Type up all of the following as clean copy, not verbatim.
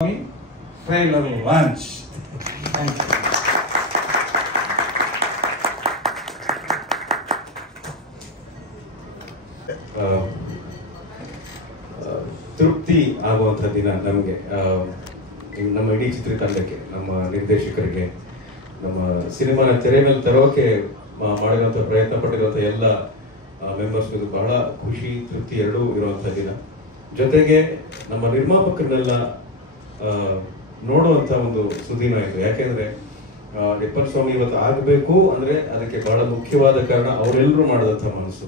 trailer launch. Thank you. ತೃಪ್ತಿ ಆಗುವಂಥ ದಿನ ನಮಗೆ, ನಮ್ಮ ಇಡೀ ಚಿತ್ರತಂಡಕ್ಕೆ, ನಮ್ಮ ನಿರ್ದೇಶಕರಿಗೆ, ನಮ್ಮ ಸಿನಿಮಾನ ತೆರೆ ಮೇಲೆ ತರೋಕೆ ಮಾಡಿರುವಂಥ ಪ್ರಯತ್ನ ಪಟ್ಟಿರುವಂಥ ಎಲ್ಲ ಮೆಂಬರ್ಸ್ಗೂ ಬಹಳ ಖುಷಿ, ತೃಪ್ತಿ ಎರಡೂ ಇರುವಂಥ ದಿನ. ಜೊತೆಗೆ ನಮ್ಮ ನಿರ್ಮಾಪಕರನ್ನೆಲ್ಲ ನೋಡುವಂಥ ಒಂದು ಸುದಿನ ಇದು. ಯಾಕೆಂದ್ರೆ ರಿಪ್ಪನ್ ಸ್ವಾಮಿ ಇವತ್ತು ಆಗಬೇಕು ಅಂದ್ರೆ ಅದಕ್ಕೆ ಬಹಳ ಮುಖ್ಯವಾದ ಕಾರಣ ಅವರೆಲ್ಲರೂ ಮಾಡಿದಂಥ ಮನಸ್ಸು.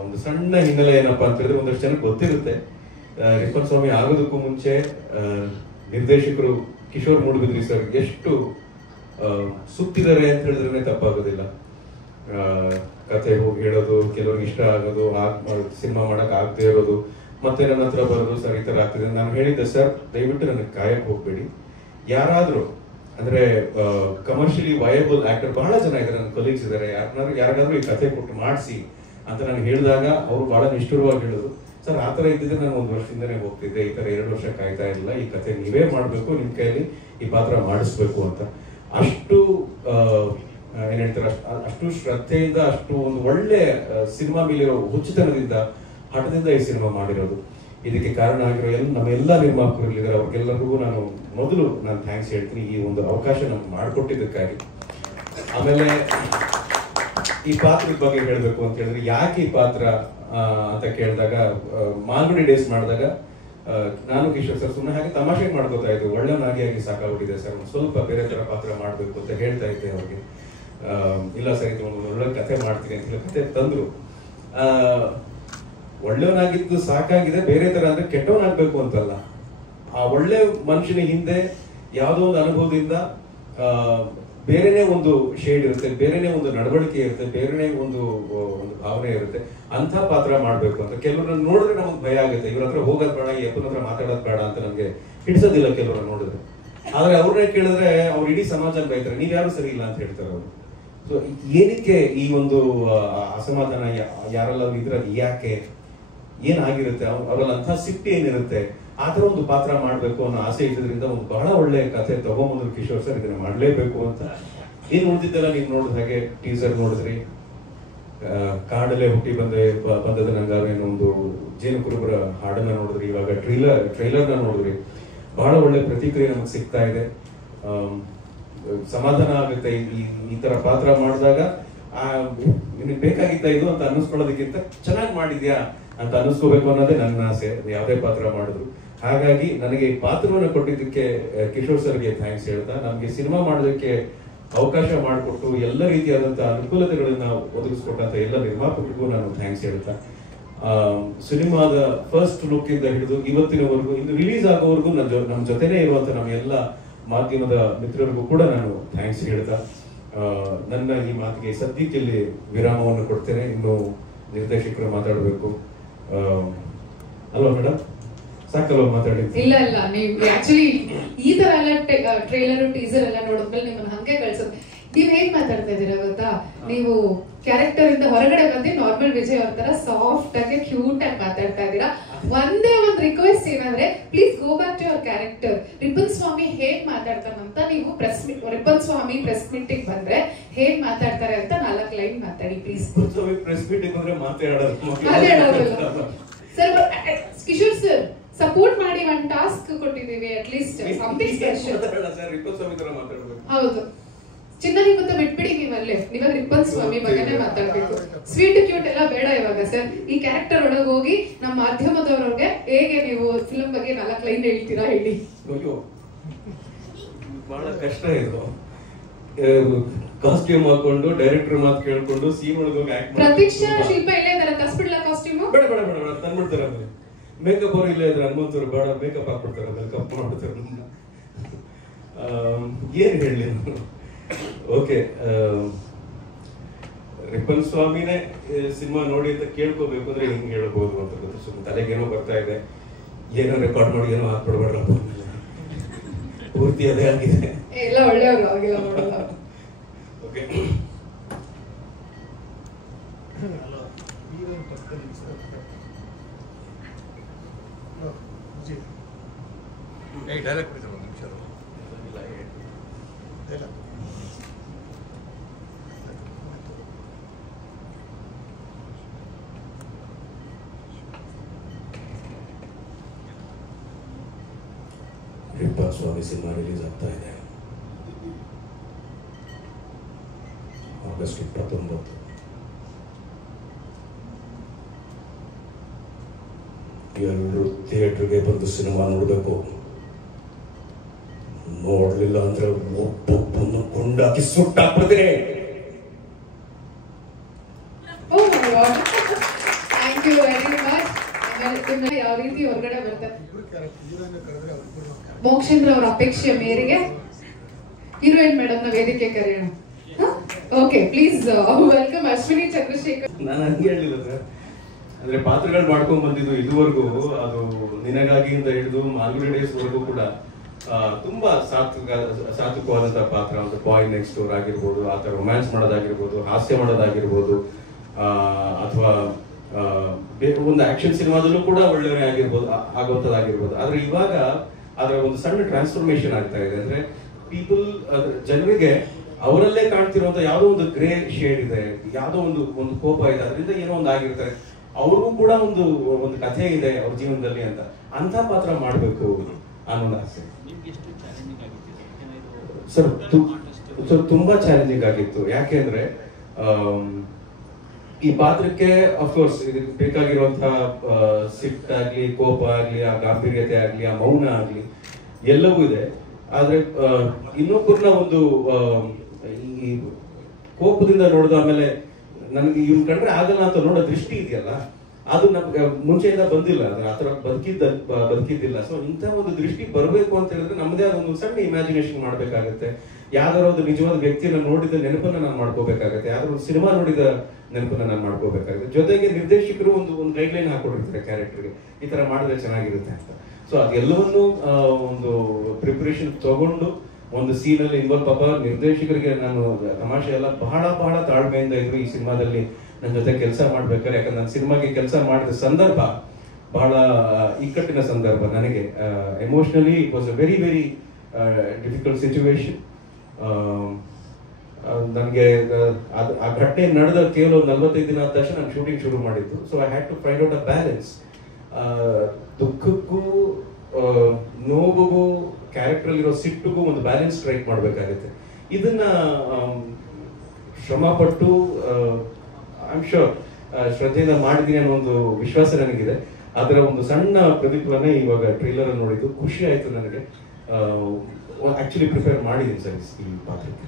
ಒಂದು ಸಣ್ಣ ಹಿನ್ನೆಲೆ ಏನಪ್ಪಾ ಅಂತ ಹೇಳಿದ್ರೆ, ಒಂದಷ್ಟು ಜನಕ್ಕೆ ಗೊತ್ತಿರುತ್ತೆ, ರಿಪ್ಪನ್ ಸ್ವಾಮಿ ಆಗೋದಕ್ಕೂ ಮುಂಚೆ ನಿರ್ದೇಶಕರು ಕಿಶೋರ್ ಮೂಡುಬಿದ್ರಿ ಸರ್ ಎಷ್ಟು ಸುತ್ತಿದ್ದಾರೆ ಅಂತ ಹೇಳಿದ್ರೆ ತಪ್ಪಾಗೋದಿಲ್ಲ. ಕತೆ ಹೋಗಿ ಹೇಳೋದು, ಕೆಲವ್ರಿಗೆ ಇಷ್ಟ ಆಗೋದು, ಸಿನಿಮಾ ಮಾಡಕ್ ಆಗದೆ ಇರೋದು, ಮತ್ತೆ ನನ್ನ ಹತ್ರ ಬರೋದು, ಸರ್ ಈ ತರ ಆಗ್ತಿದೆ. ನಾನು ಹೇಳಿದ್ದೆ, ಸರ್ ದಯವಿಟ್ಟು ನನಗೆ ಕಾಯಕ್ ಹೋಗ್ಬೇಡಿ, ಯಾರಾದ್ರೂ ಅಂದ್ರೆ ಕಮರ್ಷಿಯಲಿ ವಯಬಲ್ ಆಕ್ಟರ್ ಬಹಳ ಜನ ಇದ್ದಾರೆ, ನನ್ನ ಕೊಲೀಗ್ಸ್ ಇದ್ದಾರೆ, ಯಾರಿಗಾದ್ರೂ ಈ ಕತೆ ಕೊಟ್ಟು ಮಾಡಿಸಿ ಅಂತ ನಾನು ಹೇಳಿದಾಗ ಅವರು ಬಹಳ ನಿಷ್ಠುರವಾಗಿ ಹೇಳಿದ್ರು, ಸರ್ ಆ ತರ ಇದ್ದಿದ್ರೆ ನಾನು 1 ವರ್ಷದಿಂದನೇ ಹೋಗ್ತಿದ್ದೆ, ಈ ತರ 2 ವರ್ಷ ಕಾಯ್ತಾ ಇಲ್ಲ, ಈ ಕತೆ ನೀವೇ ಮಾಡ್ಬೇಕು, ನಿಮ್ ಕೈಯಲ್ಲಿ ಈ ಪಾತ್ರ ಮಾಡಿಸ್ಬೇಕು ಅಂತ. ಅಷ್ಟು ಏನ್ ಹೇಳ್ತಾರೆ, ಅಷ್ಟು ಶ್ರದ್ಧೆಯಿಂದ, ಅಷ್ಟು ಒಂದು ಒಳ್ಳೆ ಸಿನಿಮಾ ಮೇಲಿರೋ ಹುಚ್ಚುತನದಿಂದ, ಹಠದಿಂದ ಈ ಸಿನಿಮಾ ಮಾಡಿರೋದು. ಇದಕ್ಕೆ ಕಾರಣ ಆಗಿರೋ ನಮ್ಮೆಲ್ಲ ನಿರ್ಮಾಪಕರಿದ್ದಾರೆ, ಅವ್ರಿಗೆಲ್ಲರಿಗೂ ನಾನು ಥ್ಯಾಂಕ್ಸ್ ಹೇಳ್ತೀನಿ, ಈ ಒಂದು ಅವಕಾಶ ನಮ್ಗೆ ಮಾಡಿಕೊಟ್ಟಿದ್ದಕ್ಕಾಗಿ. ಆಮೇಲೆ ಈ ಪಾತ್ರದ ಬಗ್ಗೆ ಹೇಳ್ಬೇಕು ಅಂತ ಹೇಳಿದ್ರೆ, ಯಾಕೆ ಈ ಪಾತ್ರ ಅಂತ ಕೇಳಿದಾಗ, ಮಾಲ್ಗುಡಿ ಡೇಸ್ ಮಾಡಿದಾಗ ನಾನು ಕಿಶೋರ್ ಸರ್ ಸುಮ್ಮನೆ ಹಾಗೆ ತಮಾಷೆ ಮಾಡ್ಕೋತಾ ಇದ್ದೆ, ಒಳ್ಳೆವನಾಗಿ ಸಾಕಾಗ್ಬಿಟ್ಟಿದೆ ಸರ್, ಸ್ವಲ್ಪ ಬೇರೆ ತರ ಪಾತ್ರ ಮಾಡ್ಬೇಕು ಅಂತ ಹೇಳ್ತಾ ಇದ್ದೆ ಅವ್ರಿಗೆ. ಇಲ್ಲ ಸರ್, ಇದು ಒಂದು ಒಳ್ಳೆ ಕಥೆ ಮಾಡ್ತೀನಿ ಅಂತ ಹೇಳಿ ಕಥೆ ತಂದ್ರು. ಒಳ್ಳೆಯವನಾಗಿದ್ದು ಸಾಕಾಗಿದೆ, ಬೇರೆ ತರ ಅಂದ್ರೆ ಕೆಟ್ಟವನಾಗ್ಬೇಕು ಅಂತಲ್ಲ. ಆ ಒಳ್ಳೆ ಮನುಷ್ಯನ ಹಿಂದೆ ಯಾವುದೋ ಒಂದು ಅನುಭವದಿಂದ ಬೇರೆನೇ ಒಂದು ಶೇಡ್ ಇರುತ್ತೆ, ಬೇರೆನೇ ಒಂದು ನಡವಳಿಕೆ ಇರುತ್ತೆ, ಬೇರೆನೇ ಒಂದು ಭಾವನೆ ಇರುತ್ತೆ. ಅಂಥ ಪಾತ್ರ ಮಾಡ್ಬೇಕು ಅಂತ ಕೆಲವ್ರನ್ನ ನೋಡಿದ್ರೆ ನಮಗೆ ಭಯ ಆಗುತ್ತೆ, ಇವ್ರ ಹತ್ರ ಹೋಗೋದ್ ಬೇಡ, ಈ ಅಪ್ಪನ ಹತ್ರ ಮಾತಾಡೋದ್ ಬೇಡ ಅಂತ ನಮ್ಗೆ ಹಿಡಿಸೋದಿಲ್ಲ ಕೆಲವ್ರನ್ನ ನೋಡಿದ್ರೆ. ಆದ್ರೆ ಅವ್ರನ್ನೇ ಕೇಳಿದ್ರೆ ಅವ್ರು ಇಡೀ ಸಮಾಜ ಬೈತಾರೆ, ನೀವ್ ಯಾರು ಸರಿ ಇಲ್ಲ ಅಂತ ಹೇಳ್ತಾರೆ ಅವರು. ಸೊ ಏನಕ್ಕೆ ಈ ಒಂದು ಅಸಮಾಧಾನ ಯಾರೆಲ್ಲ ಇದ್ರಲ್ಲಿ, ಯಾಕೆ, ಏನಾಗಿರುತ್ತೆ, ಅವರಲ್ಲಿ ಅಂಥ ಸಿಟ್ಟಿ ಏನಿರುತ್ತೆ, ಆತರ ಒಂದು ಪಾತ್ರ ಮಾಡ್ಬೇಕು ಅನ್ನೋ ಆಸೆ ಇದ್ರಿಂದ ಒಂದು ಬಹಳ ಒಳ್ಳೆ ಕಥೆ ತಗೊಂಬಂದ್ರು ಕಿಶೋರ್ ಸರ್, ಇದನ್ನ ಮಾಡ್ಲೇಬೇಕು ಅಂತ. ಏನ್ ಉಳಿದಿದ್ದೆಲ್ಲ ನೀವು ನೋಡಿದ ಹಾಗೆ ಟೀಸರ್ ನೋಡಿದ್ರಿ, ಕಾಡಲ್ಲೇ ಹುಟ್ಟಿ ಬಂದದ ನಂಗಾರು ಏನೋ ಒಂದು ಜೇನು ಕುರುಬರ ಹಾಡನ್ನ ನೋಡಿದ್ರಿ, ಇವಾಗ ಟ್ರೈಲರ್ನ ನೋಡಿದ್ರಿ. ಬಹಳ ಒಳ್ಳೆ ಪ್ರತಿಕ್ರಿಯೆ ನಮಗೆ ಸಿಗ್ತಾ ಇದೆ, ಸಮಾಧಾನ ಆಗುತ್ತೆ. ಈ ತರ ಪಾತ್ರ ಮಾಡಿದಾಗ ನಿನಗೆ ಬೇಕಾಗಿದ್ದ ಇದು ಅಂತ ಅನ್ನಿಸ್ಕೊಳ್ಳೋದಕ್ಕಿಂತ ಚೆನ್ನಾಗಿ ಮಾಡಿದ್ಯಾ ಅಂತ ಅನ್ನಿಸ್ಕೋಬೇಕು ಅನ್ನೋದೇ ನನ್ನ ಆಸೆ, ಯಾವುದೇ ಪಾತ್ರ ಮಾಡಿದ್ರು. ಹಾಗಾಗಿ ನನಗೆ ಈ ಪಾತ್ರವನ್ನು ಕೊಟ್ಟಿದ್ದಕ್ಕೆ ಕಿಶೋರ್ ಸರ್ಗೆ ಥ್ಯಾಂಕ್ಸ್ ಹೇಳ್ತಾ, ನಮ್ಗೆ ಸಿನಿಮಾ ಮಾಡೋದಕ್ಕೆ ಅವಕಾಶ ಮಾಡಿಕೊಟ್ಟು ಎಲ್ಲ ರೀತಿಯಾದಂತಹ ಅನುಕೂಲತೆಗಳನ್ನ ಒದಗಿಸ್ಕೊಟ್ಟಂತ ಎಲ್ಲ ನಿರ್ಮಾಪಕರಿಗೂ ನಾನು ಥ್ಯಾಂಕ್ಸ್ ಹೇಳ್ತಾ, ಸಿನಿಮಾದ ಫಸ್ಟ್ ಲುಕ್ ಇಂದ ಹಿಡಿದು ಇವತ್ತಿನವರೆಗೂ, ಇನ್ನು ರಿಲೀಸ್ ಆಗೋವರೆಗೂ ನಮ್ಮ ಜೊತೆನೇ ಇರುವಂತ ನಮ್ಮ ಎಲ್ಲ ಮಾಧ್ಯಮದ ಮಿತ್ರರಿಗೂ ಕೂಡ ನಾನು ಥ್ಯಾಂಕ್ಸ್ ಹೇಳ್ತಾ, ನನ್ನ ಈ ಮಾತಿಗೆ ಸದ್ಯಕ್ಕೆ ಇಲ್ಲಿ ವಿರಾಮವನ್ನು ಕೊಡ್ತೇನೆ. ಇನ್ನು ನಿರ್ದೇಶಕರು ಮಾತಾಡಬೇಕು ಅಲ್ವಾ ಮೇಡಮ್? ಸಾಕಲ್ವ ಮಾತಾಡಿ? ಇಲ್ಲ ನೀವು ಆಕ್ಚುಲಿ ಈ ತರ ಎಲ್ಲ ಟ್ರೈಲರ್ ಟೀಸರ್ ಎಲ್ಲ ನೋಡಿದ್ಮೇಲೆ ನಿಮ್ಮನ್ನ ಹಂಗೆ ಕಳ್ಸೋದು. ನೀವ್ ಹೇಗ್ ಮಾತಾಡ್ತಾ ಇದೀರಾ ಗೊತ್ತಾ, ನೀವು ಕ್ಯಾರೆಕ್ಟರ್ ಇಂದ ಹೊರಗಡೆ ಬಂದು ನಾರ್ಮಲ್ ವಿಜಯ್ ಅವ್ರ ತರ ಸಾಫ್ಟ್ ಆಗಿ ಕ್ಯೂಟ್ ಆಗಿ ಮಾತಾಡ್ತಾ ಇದೀರಾ. ಒಂದೇ ಒಂದು ರಿಕ್ವೆಸ್ಟ್ ಏನಂದ್ರೆ, please go back to your character. Rippan Swamy ಹೇಗ್ ಮಾತಾಡ್ತಾನಂತ ನೀವು ರಿಪ್ಪನ್ ಸ್ವಾಮಿ ಪ್ರೆಸ್ ಮೀಟಿಂಗ್ ಬಂದ್ರೆ ಹೇಗ್ ಮಾತಾಡ್ತಾರೆ ಅಂತ 4 ಲೈನ್ ಮಾತಾಡಿ ಪ್ಲೀಸ್. ಪ್ರೆಸ್ ಮೀಟಿಂಗ್ ಬಂದ್ರೆ ಮಾತಾಡೋದು ಸರ್, ಕಿಶೋರ್ ಸರ್ ಸಪೋರ್ಟ್ ಮಾಡಿ ಒಂದು ಟಾಸ್ಕ್ ಕೊಟ್ಟಿದೀವಿ, ಅಟ್ ಲೀಸ್ಟ್ ಸಮಥಿಂಗ್ ಸ್ಪೆಷಲ್. ಹೌದು, ಚಿನ್ನ ಮತ್ತೆ ಬಿಟ್ಬಿಡಿ, ನೀವಾಗ ರಿಪ್ಪನ್ ಸ್ವಾಮಿ ಬಗ್ಗೆನೇ ಮಾತಾಡ್ಬೇಕು. ಸ್ವೀಟ್ ಕ್ಯೂಟ್ ಎಲ್ಲ ಬೇಡ ಇವಾಗ ಸರ್. ಈ ಕ್ಯಾರೆಕ್ಟರ್ ಒಳಗೆ ಹೋಗಿ ನಮ್ಮ ಮಾಧ್ಯಮದವ್ರಿಗೆ ಹೇಗೆ ನೀವು ಫಿಲ್ಮ್ ಬಗ್ಗೆ 4 ಲೈನ್ ಹೇಳ್ತೀರಾ ಹೇಳಿ. ಬಹಳ ಕಷ್ಟ ಇದು, ಕಾಸ್ಟ್ಯೂಮ್ ಹಾಕೊಂಡು ಡೈರೆಕ್ಟರ್ ಮಾತು ಕೇಳ್ಕೊಂಡು ಸೀನ್ ಒಳಗೆ ಹೋಗಿ ಆಕ್ಟ್ ಮಾಡಿ. ಪ್ರತೀಕ್ಷಾ ಶಿಲ್ಪ ಇಲ್ಲೇ ಇದಾರೆ, ತಸ್ಬಿಡ್ಲ ಕಾಸ್ಟ್ಯೂಮ್? ಬೇಡ ತಂದ್ಬಿಡ್ತಾರೆ. ಮೇಕಪ್ ಅವರು ಇಲ್ಲೇ ಇದ್ರೆ ಹನುಮಂತವ್ರು ಬೇಡ, ಮೇಕಪ್ ಹಾಕ್ಬಿಡ್ತಾರೆ, ಮೇಕಪ್ ಮಾಡ್ಬಿಡ್ತಾರೆ. ಏನ್ ಹೇಳಿ. ಓಕೆ, ರಿಪ್ಪನ್ ಸ್ವಾಮಿನೇ ಸಿನಿಮಾ ನೋಡಿ ಅಂತ ಕೇಳ್ಕೋಬೇಕು ಅಂದ್ರೆ ಹಿಂಗ್ ಹೇಳ್ಬೋದು ಅಂತ ಗೊತ್ತು. ಸುಮ್ಮನೆ ತಲೆಗೇನೋ ಬರ್ತಾ ಇದೆ, ಏನೋ ರೆಕಾರ್ಡ್ ಮಾಡಿ ಏನೋ ಹಾಕ್ಬಿಡ್ಬಾರ್ದು, ಪೂರ್ತಿ ಅದೇ ಆಗಿದೆ. ಎಲ್ಲ ಒಳ್ಳೆಯವರು, ಅವಾಗೆಲ್ಲ ನೋಡಲ್ಲ. Okay, Hey. ಡೈರೆಕ್ಟ್ ಕೊಡ್ತಾರೆ ಒಂದು ನಿಮಿಷ ಶ್ರೀಪಾದ್ ಸ್ವಾಮಿ ಸಿನಿಮಾ ರಿಲೀಸ್ ಆಗ್ತಾ ಇದೆ ಆಗಸ್ಟ್ 29. ಎಲ್ಲರೂ ಥಿಯೇಟರ್ಗೆ ಬಂದು ಸಿನಿಮಾ ನೋಡಬೇಕು. ನೋಡ್ಲಿಲ್ಲ ಅಂದ್ರೆ ಒಬ್ಬೊಬ್ಬನ್ನು ಕೊಂಡಾಕಿ ಸುಟ್ಟಾಕ್ಬಿಡ್ತೀನಿ. Thank you very much. ಯಾವ ರೀತಿ ಹೊರಗಡೆ ಬರ್ತಾರೆ ಮೋಕ್ಷೇಂದ್ರ ಅವರ ಅಪೇಕ್ಷೆಯ ಮೇರೆಗೆ ಹೀರೋಯಿನ್ ಮೇಡಮ್ ನ ವೇದಿಕೆ ಕರೆಯೋಣ. Okay, please welcome Ashwini Chandrashekar. ನಾನು ಹಂಗೆ ಹೇಳಿಲ್ಲ ಸರ್, ಅಂದ್ರೆ ಪಾತ್ರಗಳು ಮಾಡ್ಕೊಂಡ್ ಬಂದಿದ್ದು ಇದುವರೆಗೂ ಅದು ನಿನಗಾಗಿಯಿಂದ ಹಿಡಿದು ಮಾಲ್ಗುಡಿ ಡೇಸ್ ವರೆಗೂ ಕೂಡ ತುಂಬಾ ಸಾತ್ವಿಕವಾದಂತಹ ಪಾತ್ರ. ಒಂದು ಬಾಯ್ ನೆಕ್ಸ್ಟ್ ಡೋರ್ ಆಗಿರ್ಬೋದು, ಆತರ ರೊಮ್ಯಾನ್ಸ್ ಮಾಡೋದಾಗಿರ್ಬೋದು, ಹಾಸ್ಯ ಮಾಡೋದಾಗಿರ್ಬೋದು, ಅಥವಾ ಒಂದು ಆಕ್ಷನ್ ಸಿನಿಮಾದಲ್ಲೂ ಕೂಡ ಒಳ್ಳೆಯವರೇ ಆಗಿರ್ಬೋದು, ಆಗುವಂತದ್ದಾಗಿರ್ಬೋದು. ಆದ್ರೆ ಇವಾಗ ಅದರ ಒಂದು ಸಣ್ಣ ಟ್ರಾನ್ಸ್ಫಾರ್ಮೇಶನ್ ಆಗ್ತಾ ಇದೆ. ಅಂದ್ರೆ ಪೀಪಲ್ ಜನರಿಗೆ ಅವರಲ್ಲೇ ಕಾಣ್ತಿರುವಂತ ಯಾವುದೋ ಒಂದು ಗ್ರೇ ಶೇಡ್ ಇದೆ, ಯಾವುದೋ ಒಂದು ಕೋಪ ಇದೆ, ಅದರಿಂದ ಏನೋ ಒಂದು ಆಗಿರ್ತಾರೆ. ಅವ್ರಿಗೂ ಕೂಡ ಒಂದು ಕಥೆ ಇದೆ ಅವ್ರ ಜೀವನದಲ್ಲಿ ಅಂತ ಪಾತ್ರ ಮಾಡ್ಬೇಕು ಅನ್ನೋದು ಆಸೆ. ಸರ್ ತುಂಬಾ ಚಾಲೆಂಜಿಂಗ್ ಆಗಿತ್ತು. ಯಾಕೆಂದ್ರೆ ಈ ಪಾತ್ರಕ್ಕೆ ಅಫ್ಕೋರ್ಸ್ ಇದಕ್ಕೆ ಬೇಕಾಗಿರುವಂತಹ ಸಿಟ್ಟಾಗ್ಲಿ, ಕೋಪ ಆಗ್ಲಿ, ಆ ಗಾಂಭೀರ್ಯತೆ ಆಗ್ಲಿ, ಆ ಮೌನ ಆಗ್ಲಿ ಎಲ್ಲವೂ ಇದೆ. ಆದ್ರೆ ಇನ್ನೊಬ್ಬರನ್ನ ಒಂದು ಈ ಕೋಪದಿಂದ ನೋಡಿದ ಆಮೇಲೆ ನನಗೆ ಇವ್ನು ಕಂಡ್ರೆ ಆಗಲ್ಲ ಅಂತ ನೋಡೋ ದೃಷ್ಟಿ ಇದೆಯಲ್ಲ, ಅದು ನಮ್ಗೆ ಮುಂಚೆಯಿಂದ ಬಂದಿಲ್ಲ. ಅದ್ರ ಆತರ ಬದುಕಿದ್ದಿಲ್ಲ. ಸೊ ಇಂಥ ಒಂದು ದೃಷ್ಟಿ ಬರಬೇಕು ಅಂತ ಹೇಳಿದ್ರೆ ನಮ್ಮದೇ ಆದ ಒಂದು ಸಣ್ಣ ಇಮ್ಯಾಜಿನೇಷನ್ ಮಾಡ್ಬೇಕಾಗತ್ತೆ. ಯಾವ್ದಾರ ಒಂದು ನಿಜವಾದ ವ್ಯಕ್ತಿನ ನೋಡಿದ ನೆನಪನ್ನ ನಾನು ಮಾಡ್ಕೋಬೇಕಾಗತ್ತೆ, ಯಾವ್ದಾರ ಒಂದು ಸಿನಿಮಾ ನೋಡಿದ ನೆನಪನ್ನ ನಾನು ಮಾಡ್ಕೋಬೇಕಾಗುತ್ತೆ. ಜೊತೆಗೆ ನಿರ್ದೇಶಕರು ಒಂದು ಗೈಡ್ ಲೈನ್ ಹಾಕೊಡಿರ್ತಾರೆ ಕ್ಯಾರೆಕ್ಟರ್ಗೆ, ಈ ತರ ಮಾಡಿದ್ರೆ ಚೆನ್ನಾಗಿರುತ್ತೆ ಅಂತ. ಸೊ ಅದೆಲ್ಲವನ್ನೂ ಒಂದು ಪ್ರಿಪರೇಷನ್ ತಗೊಂಡು ಒಂದು ಸೀನ್ ಅಲ್ಲಿ ಇನ್ವಾಲ್ವ್. ಪಾಪ ನಿರ್ದೇಶಕರಿಗೆ ನಾನು ತಮಾಷೆ ಎಲ್ಲ ಬಹಳ ಬಹಳ ತಾಳ್ಮೆಯಿಂದ ಇದ್ರು ಈ ಸಿನಿಮಾದಲ್ಲಿ ನನ್ನ ಜೊತೆ ಕೆಲಸ ಮಾಡ್ಬೇಕಾದ್ರೆ. ಯಾಕಂದ್ರೆ ನಾನು ಸಿನಿಮಾಗೆ ಕೆಲಸ ಮಾಡಿದ ಸಂದರ್ಭ ಬಹಳ ಇಕ್ಕಟ್ಟಿನ ಸಂದರ್ಭ. ನನಗೆ emotionally it was a very very difficult situation. ನನಗೆ ಆ ಘಟನೆ ನಡೆದ ಕೇವಲ 45 ದಿನ ಆದ ತಕ್ಷಣ ನಾನು ಶೂಟಿಂಗ್ ಶುರು ಮಾಡಿದ್ದು. So I had to find out a balance. ದುಃಖಕ್ಕೂ ನೋವಿಗೂ ಕ್ಯಾರೆಕ್ಟರ್ ಇರೋ ಸಿಟ್ಟಿಗೂ ಒಂದು ಬ್ಯಾಲೆನ್ಸ್ ಸ್ಟ್ರೈಕ್ ಮಾಡ್ಬೇಕಾಗುತ್ತೆ. ಇದನ್ನ ಶ್ರಮ ಪಟ್ಟು ಐ ಆಮ್ ಶೋರ್ ಶ್ರದ್ಧೆಯಿಂದ ಮಾಡಿದೀನಿ ಅನ್ನೋ ಒಂದು ವಿಶ್ವಾಸ ನನಗಿದೆ. ಅದರ ಒಂದು ಸಣ್ಣ ಪ್ರತಿಫಲನೆ ಇವಾಗ ಟ್ರೈಲರ್ ಅಲ್ಲಿ ನೋಡಿದ್ದು ಖುಷಿ ಆಯ್ತು ನನಗೆ. ಆಕ್ಚುಲಿ ಪ್ರಿಪೇರ್ ಮಾಡಿದ್ದೀನಿ ಸರ್ ಈ ಪಾತ್ರಕ್ಕೆ.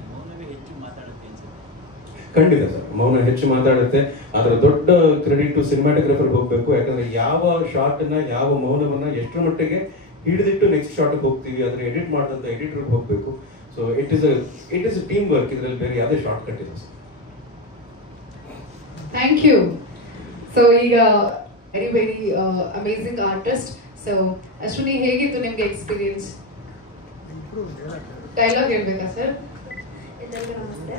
ಖಂಡಿತ ಸರ್, ಮೌನ ಹೆಚ್ಚು ಮಾತಾಡುತ್ತೆ. ಅದರ ದೊಡ್ಡ ಕ್ರೆಡಿಟ್ ಸಿನಿಮಾಟೋಗ್ರಫರ್ ಹೋಗ್ಬೇಕು. ಯಾಕಂದ್ರೆ ಯಾವ ಶಾರ್ಟ್ ನ, ಯಾವ ಮೌನವನ್ನ ಎಷ್ಟರ ಮಟ್ಟಿಗೆ ಹಿಡಿದಿಟ್ಟು ನೆಕ್ಸ್ಟ್ ಶಾರ್ಟ್ ಹೋಗ್ತೀವಿ, ಅದನ್ನ ಎಡಿಟ್ ಮಾಡಿದಂತ ಎಡಿಟರ್ ಹೋಗ್ಬೇಕು. So it is team work. ಇದರಲ್ಲಿ ಬೇರೆ ಯಾವುದೇ ಶಾರ್ಟ್ ಕಟ್ ಇಲ್ಲ ಸರ್. Thank you. ಸೊ ಈಗ very very amazing artist. So Ashwini, ಹೇಗಿತ್ತು ನಿಮ್ಗೆ ಎಕ್ಸ್ಪೀರಿಯನ್ಸ್? ಡೈಲಾಗ್ ಹೇಳ್ಬೇಕಾ ಸರ್? ಎಲ್ಲರಿಗೂ ನಮಸ್ತೆ.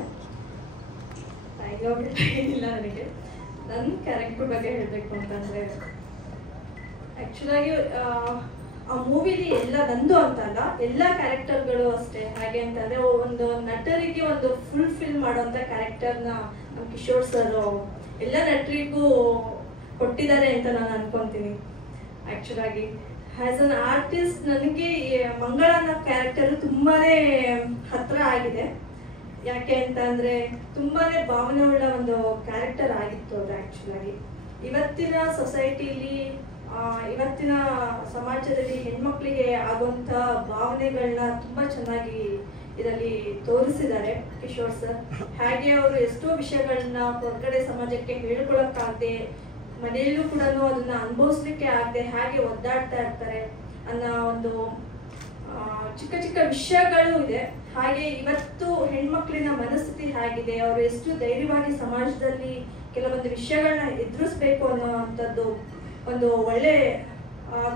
ಡೈಲಾಗ್ ಏನಿಲ್ಲ ನನಗೆ. ನನ್ನ ಕ್ಯಾರೆಕ್ಟರ್ ಬಗ್ಗೆ ಹೇಳಬೇಕು ಅಂತಂದರೆ, ಆ್ಯಕ್ಚುಲಾಗಿ ಆ ಮೂವಿಲಿ ಎಲ್ಲ ನಂದು ಅಂತಲ್ಲ, ಎಲ್ಲ ಕ್ಯಾರೆಕ್ಟರ್ಗಳು ಅಷ್ಟೇ. ಹಾಗೆ ಅಂತಂದರೆ ಒಂದು ನಟರಿಗೆ ಒಂದು ಫುಲ್ಫಿಲ್ ಮಾಡೋಂಥ ಕ್ಯಾರೆಕ್ಟರ್ನ ನಮ್ಮ ಕಿಶೋರ್ ಸರ್ ಎಲ್ಲ ನಟರಿಗೂ ಕೊಟ್ಟಿದ್ದಾರೆ ಅಂತ ನಾನು ಅನ್ಕೊತೀನಿ. ಆ್ಯಕ್ಚುಲಾಗಿ ಆ್ಯಸ್ ಅನ್ ಆರ್ಟಿಸ್ಟ್ ನನಗೆ ಮಂಗಳ ಅನ್ನೋ ಕ್ಯಾರೆಕ್ಟರ್ ತುಂಬಾ ಹತ್ತಿರ ಆಗಿದೆ. ಯಾಕೆ ಅಂತ ಅಂದರೆ ತುಂಬಾ ಭಾವನೆ ಉಳ್ಳ ಒಂದು ಕ್ಯಾರೆಕ್ಟರ್ ಆಗಿತ್ತು ಅದು. ಆ್ಯಕ್ಚುಲಾಗಿ ಇವತ್ತಿನ ಸೊಸೈಟಿಲಿ, ಇವತ್ತಿನ ಸಮಾಜದಲ್ಲಿ ಹೆಣ್ಮಕ್ಳಿಗೆ ಆಗುವಂಥ ಭಾವನೆಗಳನ್ನ ತುಂಬ ಚೆನ್ನಾಗಿ ಇದರಲ್ಲಿ ತೋರಿಸಿದ್ದಾರೆ ಕಿಶೋರ್ ಸರ್. ಹಾಗೆ ಅವರು ಎಷ್ಟೋ ವಿಷಯಗಳನ್ನ ಹೊರಗಡೆ ಸಮಾಜಕ್ಕೆ ಹೇಳ್ಕೊಳಕ್ಕಾಗದೆ, ಮನೆಯಲ್ಲೂ ಕೂಡ ಅದನ್ನ ಅನುಭವಿಸ್ಲಿಕ್ಕೆ ಆಗದೆ ಹಾಗೆ ಒದ್ದಾಡ್ತಾ ಇರ್ತಾರೆ ಅನ್ನೋ ಒಂದು ಚಿಕ್ಕ ಚಿಕ್ಕ ವಿಷಯಗಳು ಇದೆ. ಹಾಗೆ ಇವತ್ತು ಹೆಣ್ಮಕ್ಳಿನ ಮನಸ್ಥಿತಿ ಹೇಗಿದೆ, ಅವರು ಎಷ್ಟು ಧೈರ್ಯವಾಗಿ ಸಮಾಜದಲ್ಲಿ ಕೆಲವೊಂದು ವಿಷಯಗಳನ್ನ ಎದುರಿಸ್ಬೇಕು ಅನ್ನೋವಂಥದ್ದು ಒಂದು ಒಳ್ಳೆ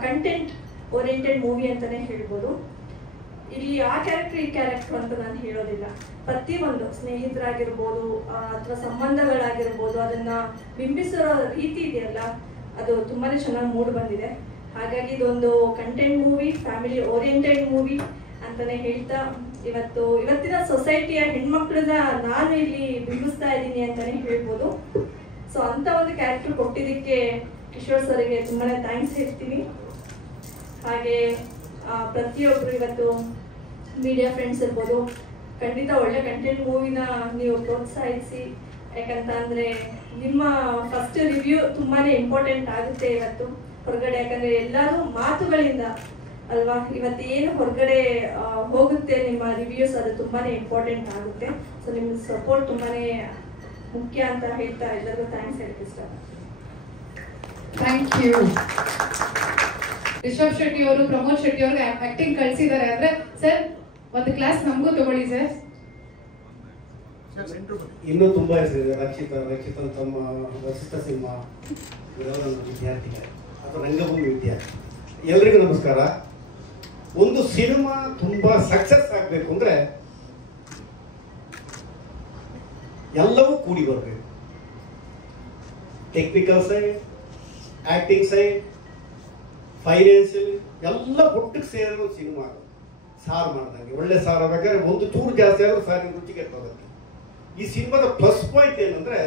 ಕಂಟೆಂಟ್ ಓರಿಯೆಂಟೆಡ್ ಮೂವಿ ಅಂತಾನೆ ಹೇಳ್ಬೋದು. ಇಲ್ಲಿ ಆ ಕ್ಯಾರೆಕ್ಟರ್ ಈ ಕ್ಯಾರೆಕ್ಟರ್ ಅಂತ ನಾನು ಹೇಳೋದಿಲ್ಲ. ಪ್ರತಿಯೊಂದು ಸ್ನೇಹಿತರಾಗಿರ್ಬೋದು ಅಥವಾ ಸಂಬಂಧಗಳಾಗಿರ್ಬೋದು, ಅದನ್ನ ಬಿಂಬಿಸಿರೋ ರೀತಿ ಇದೆಯಲ್ಲ, ಅದು ತುಂಬಾನೇ ಚೆನ್ನಾಗಿ ಮೂಡ್ ಬಂದಿದೆ. ಹಾಗಾಗಿ ಇದೊಂದು content movie, family oriented movie ಅಂತಾನೆ ಹೇಳ್ತಾ ಇವತ್ತಿನ ಸೊಸೈಟಿಯ ಹೆಣ್ಮಕ್ಳನ್ನ ನಾನು ಇಲ್ಲಿ ಬಿಂಬಿಸ್ತಾ ಇದ್ದೀನಿ ಅಂತಾನೆ ಹೇಳ್ಬೋದು. ಸೊ ಅಂತ ಒಂದು ಕ್ಯಾರೆಕ್ಟರ್ ಕೊಟ್ಟಿದ್ದಕ್ಕೆ ಕಿಶೋರ್ ಸರ್ಗೆ ತುಂಬಾನೇ ಥ್ಯಾಂಕ್ಸ್ ಹೇಳ್ತೀನಿ. ಹಾಗೆ ಪ್ರತಿಯೊಬ್ರು ಇವತ್ತು ಮೀಡಿಯಾ ಫ್ರೆಂಡ್ಸ್ ಇರ್ಬೋದು, ಖಂಡಿತ ಒಳ್ಳೆ ಕಂಟೆಂಟ್ ಮೂವಿನ ನೀವು ಪ್ರೋತ್ಸಾಹಿಸಿ. ಯಾಕಂತ ಅಂದ್ರೆ ನಿಮ್ಮ ಫಸ್ಟ್ ರಿವ್ಯೂ ತುಂಬಾನೇ ಇಂಪಾರ್ಟೆಂಟ್ ಆಗುತ್ತೆ ಇವತ್ತು ಹೊರಗಡೆ. ಯಾಕಂದ್ರೆ ಎಲ್ಲರೂ ಮಾತುಗಳಿಂದ ಅಲ್ವಾ ಇವತ್ತು ಏನು ಹೊರಗಡೆ ಹೋಗುತ್ತೆ ನಿಮ್ಮ ರಿವ್ಯೂಸ್, ಅದು ತುಂಬಾನೇ ಇಂಪಾರ್ಟೆಂಟ್ ಆಗುತ್ತೆ. ಸೊ ನಿಮ್ಮ ಸಪೋರ್ಟ್ ತುಂಬಾನೇ ಮುಖ್ಯ ಅಂತ ಹೇಳ್ತಾ ಎಲ್ಲರಿಗೂ ಥ್ಯಾಂಕ್ಸ್ ಹೇಳಕ್ಕೆ ಇಷ್ಟ. Thank you. ರಿಷಬ್ ಶೆಟ್ಟಿ ಅವರು ಪ್ರಮೋದ್ ಶೆಟ್ಟಿ ಅವ್ರಿಗೆ ಆಕ್ಟಿಂಗ್ ಕಳಿಸಿದ್ದಾರೆ ಅಂದ್ರೆ ಸರ್ ಒಂದು ಕ್ಲಾಸ್ ನಮಗೂ ತಗೊಳ್ಳಿ ಸರ್. ಇನ್ನೂ ತುಂಬಾ ಹೆಸರಿದೆ. ರಕ್ಷಿತನ್ ತಮ್ಮ ವಸಿಷ್ಠ ಸಿಂಹ ಇವರೆಲ್ಲ ನನ್ನ ವಿದ್ಯಾರ್ಥಿಗಳು ಅಥವಾ ರಂಗಭೂಮಿ ವಿದ್ಯಾರ್ಥಿ. ಎಲ್ರಿಗೂ ನಮಸ್ಕಾರ. ಒಂದು ಸಿನಿಮಾ ತುಂಬಾ ಸಕ್ಸಸ್ ಆಗ್ಬೇಕು ಅಂದ್ರೆ ಎಲ್ಲವೂ ಕೂಡಿ ಬರಬೇಕು. Technical side, acting side, financial ಎಲ್ಲ ಒಟ್ಟಿಗೆ ಸೇರೋ ಸಿನಿಮಾ. ಸಾರು ಮಾಡ್ದಂಗೆ ಒಳ್ಳೆ ಸಾರು ಬೇಕಾದ್ರೆ ಒಂದು ಚೂರು ಜಾಸ್ತಿ ಆದ್ರೂ ಸಾರಿನ ರುಚಿ ಕೆಟ್ಟೋಗುತ್ತೆ. ಈ ಸಿನಿಮಾದ ಪ್ಲಸ್ ಪಾಯಿಂಟ್ ಏನಂದ್ರೆ